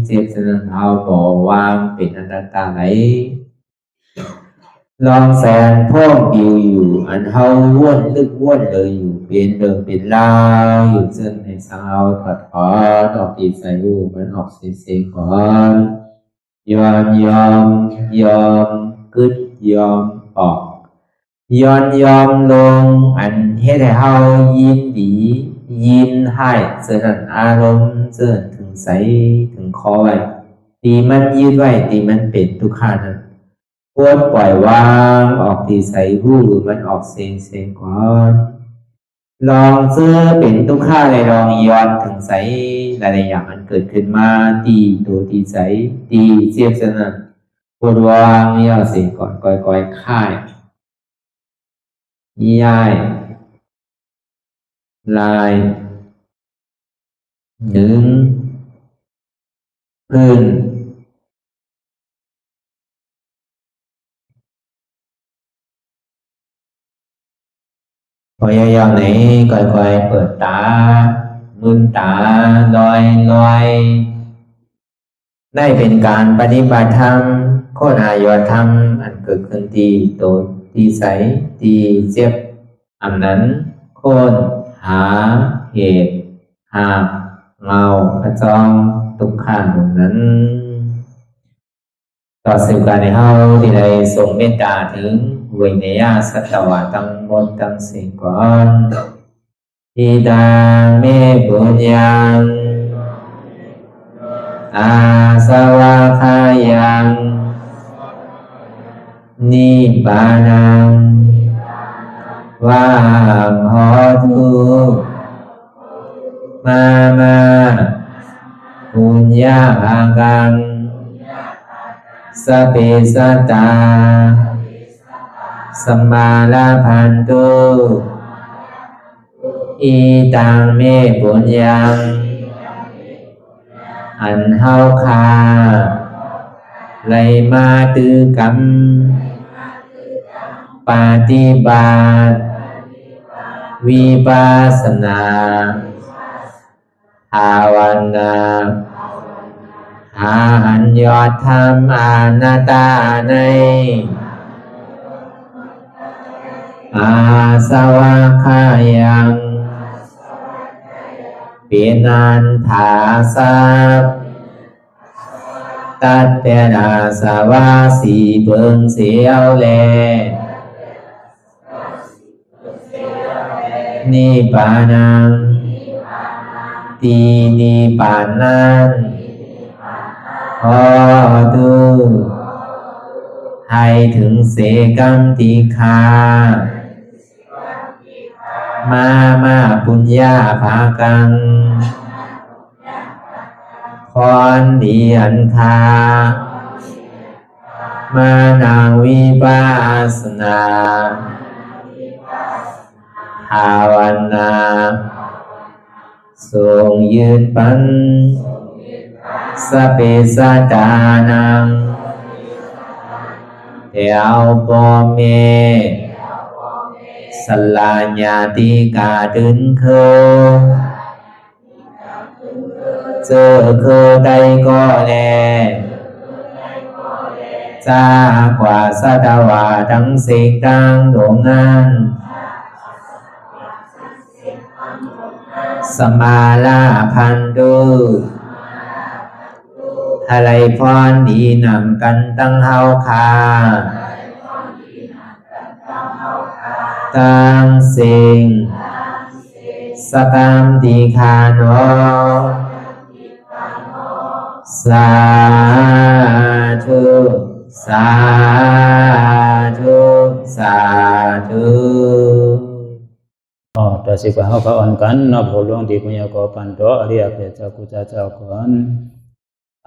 เจ็บสนัดเอาบ่วางเป็นอนัตตาไหลลองแสนพ่องปิวอยู่อันเฮาว่นลึกว่นเลยอยู่เป็นเดิมเป็นลาวอยู่ซึ่งในสาวถอดถอนออกตีใส่หูมันออกเสียงก่อนยอมกึดยอมออกยอมลงอันเฮ็ดให้เฮายินดียินให้เสื่อมอารมณ์เสื่อมถึงใสถึงคอไว้ตีมันยืดไว้ตีมันเป็นทุกขานั้นปวดปล่อยวางออกที่ใส่หูมันออกเสียงก่อนลองเสื้อเป็นทุกข้าเลยลองย้อนถึงใสหลายๆอย่างมันเกิดขึ้นมาตีตัวตีใสตีเจียบสนั่นปวดวางย่อเสียงก่อนก่อยค่ายย้ายลายหนึ่งพื้นพยายามไหนก่อยเปิดตามืนตาลอยได้เป็นการปฏิบัติธรรมโคตรอายธรรมอันเกิดขึ้นที่โตที่ใสที่เจ็บอันนั้นโคนหาเหตุหาเงาพระจองทุกขันนั้นต่อสืบการในเฮาที่ได้ส่งเมตตาถึงวิเนยสัตวะทั้งหมดทั้งสิ้นก่อนอิดาเมปุญญังอาสวะคายังนิบานังวังโหตุมาปุญญากังสเปสัตตาสัมมาลาภันตุอิตังเมปุญญังอันเฮาคาไลมาตือกรรมปฏิบัติวิปัสสนาภาวนาหาอันยอดธรรมอนัตตาในอาสวะคายังเป็นอันถาสัพตัดเปนาสวะสีเปิงเสียวแลนิพพานังตีนิพพานันขอดูให้ถึงเสกัมติคามาปุญญาภากังพรดีอันคามานาวิปัสสนาภาวนาทรงยืนปันสเปสัตตานังเอวปอเมสลาญาติกาดึงเคเจอเคได้ก็แลจากว่าสัตวาทั้งสิ่งดังดวงนั้นสมาลาพันตุอะไรพรดีนำกันตั้งเฮาคา ตังสิงสกัมติคาโนสาธุสาธุสาธุ แต่สิกว่าเขาก็อ่อนกันนับหัวหลวงที่ปุญญาโกปันโตอริยเพียเจ้ากูเจ้าก่อน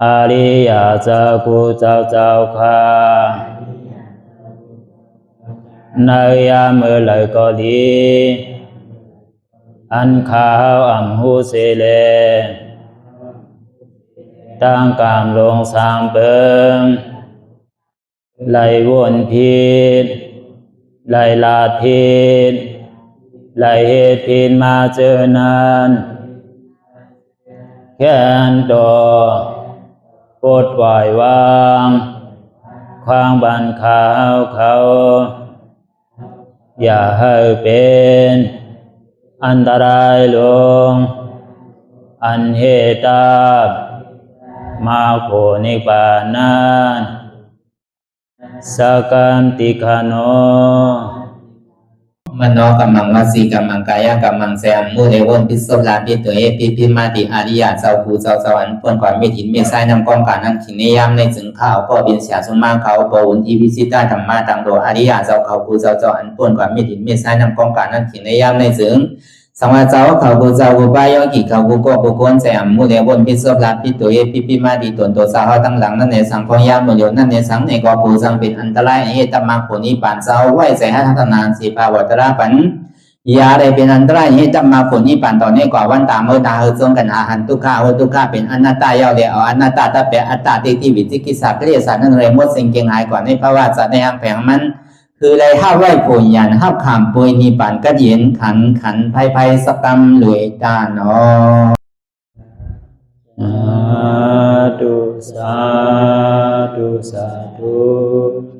อริยเจ้ากูเจ้าข้าในยามเมื่อไหร่ก็ดีอันข้าวอ่ำหูเสเลตั้งกามลงสามเปิงไหลวนพิษไหลลาดพิษไหลเหตุพิษมาเจอนานแค้นดอปดไหววางความบันขาวเขาอย่าให้เป็นอันตรายลงอันเหตุตามาโผนิปานันสกัมติคาโนมโนกัมมังวสีกัมมังกายกัมมังแสมมุเรวนพิศลาปิตัวเอพิมาติอาริยะเจ้าภูเจ้าสวรรค์พ้นความเมตินเมสายนำกองการนั่งขินในยามในจึงข้าวก็บินเสียสมาเขาปวุนทีวิสิตาธรรมะตังโดอาริยะเจ้าเขาภูเจ้าสวรรค์พ้นความเมตินเมสายนำกองการนั่งขินในยามในจึงสังวาเจ้าเขาภูเจ้าภูบายอกิเขาภูก็ภูก้นแสมมุเรวนพิศลาปิตัวเอพิมาติตนตัวสาวตั้งหลังนั่นในสังพยามโยนั่นในสังในกอภูสังเป็นอันตรายเหตุมรรคผลนิพพานเจ้าไหวใส่ให้ทัศนานสีภาวตระปันยาได้เป็นอันตรายให้จำมาผลนิพพานตอนนี้กว่าวันตามเมื่อตาเฮอจงกันอาหารทุกข้าทุกข้าเป็นอนัตตาเยาวเดียวอนัตตาตาเปอัตตาติวิจิกิจสักเรียสันนั่นเลยมดสิ่งเก่งหายกว่าในภาวะสัตว์ในอังแผงมันคือเลยห้าไหวผลยันห้าขามปุยนิพพานก็เย็นขันภัยสกรรมรวยตาเนาะสาธุสาธุ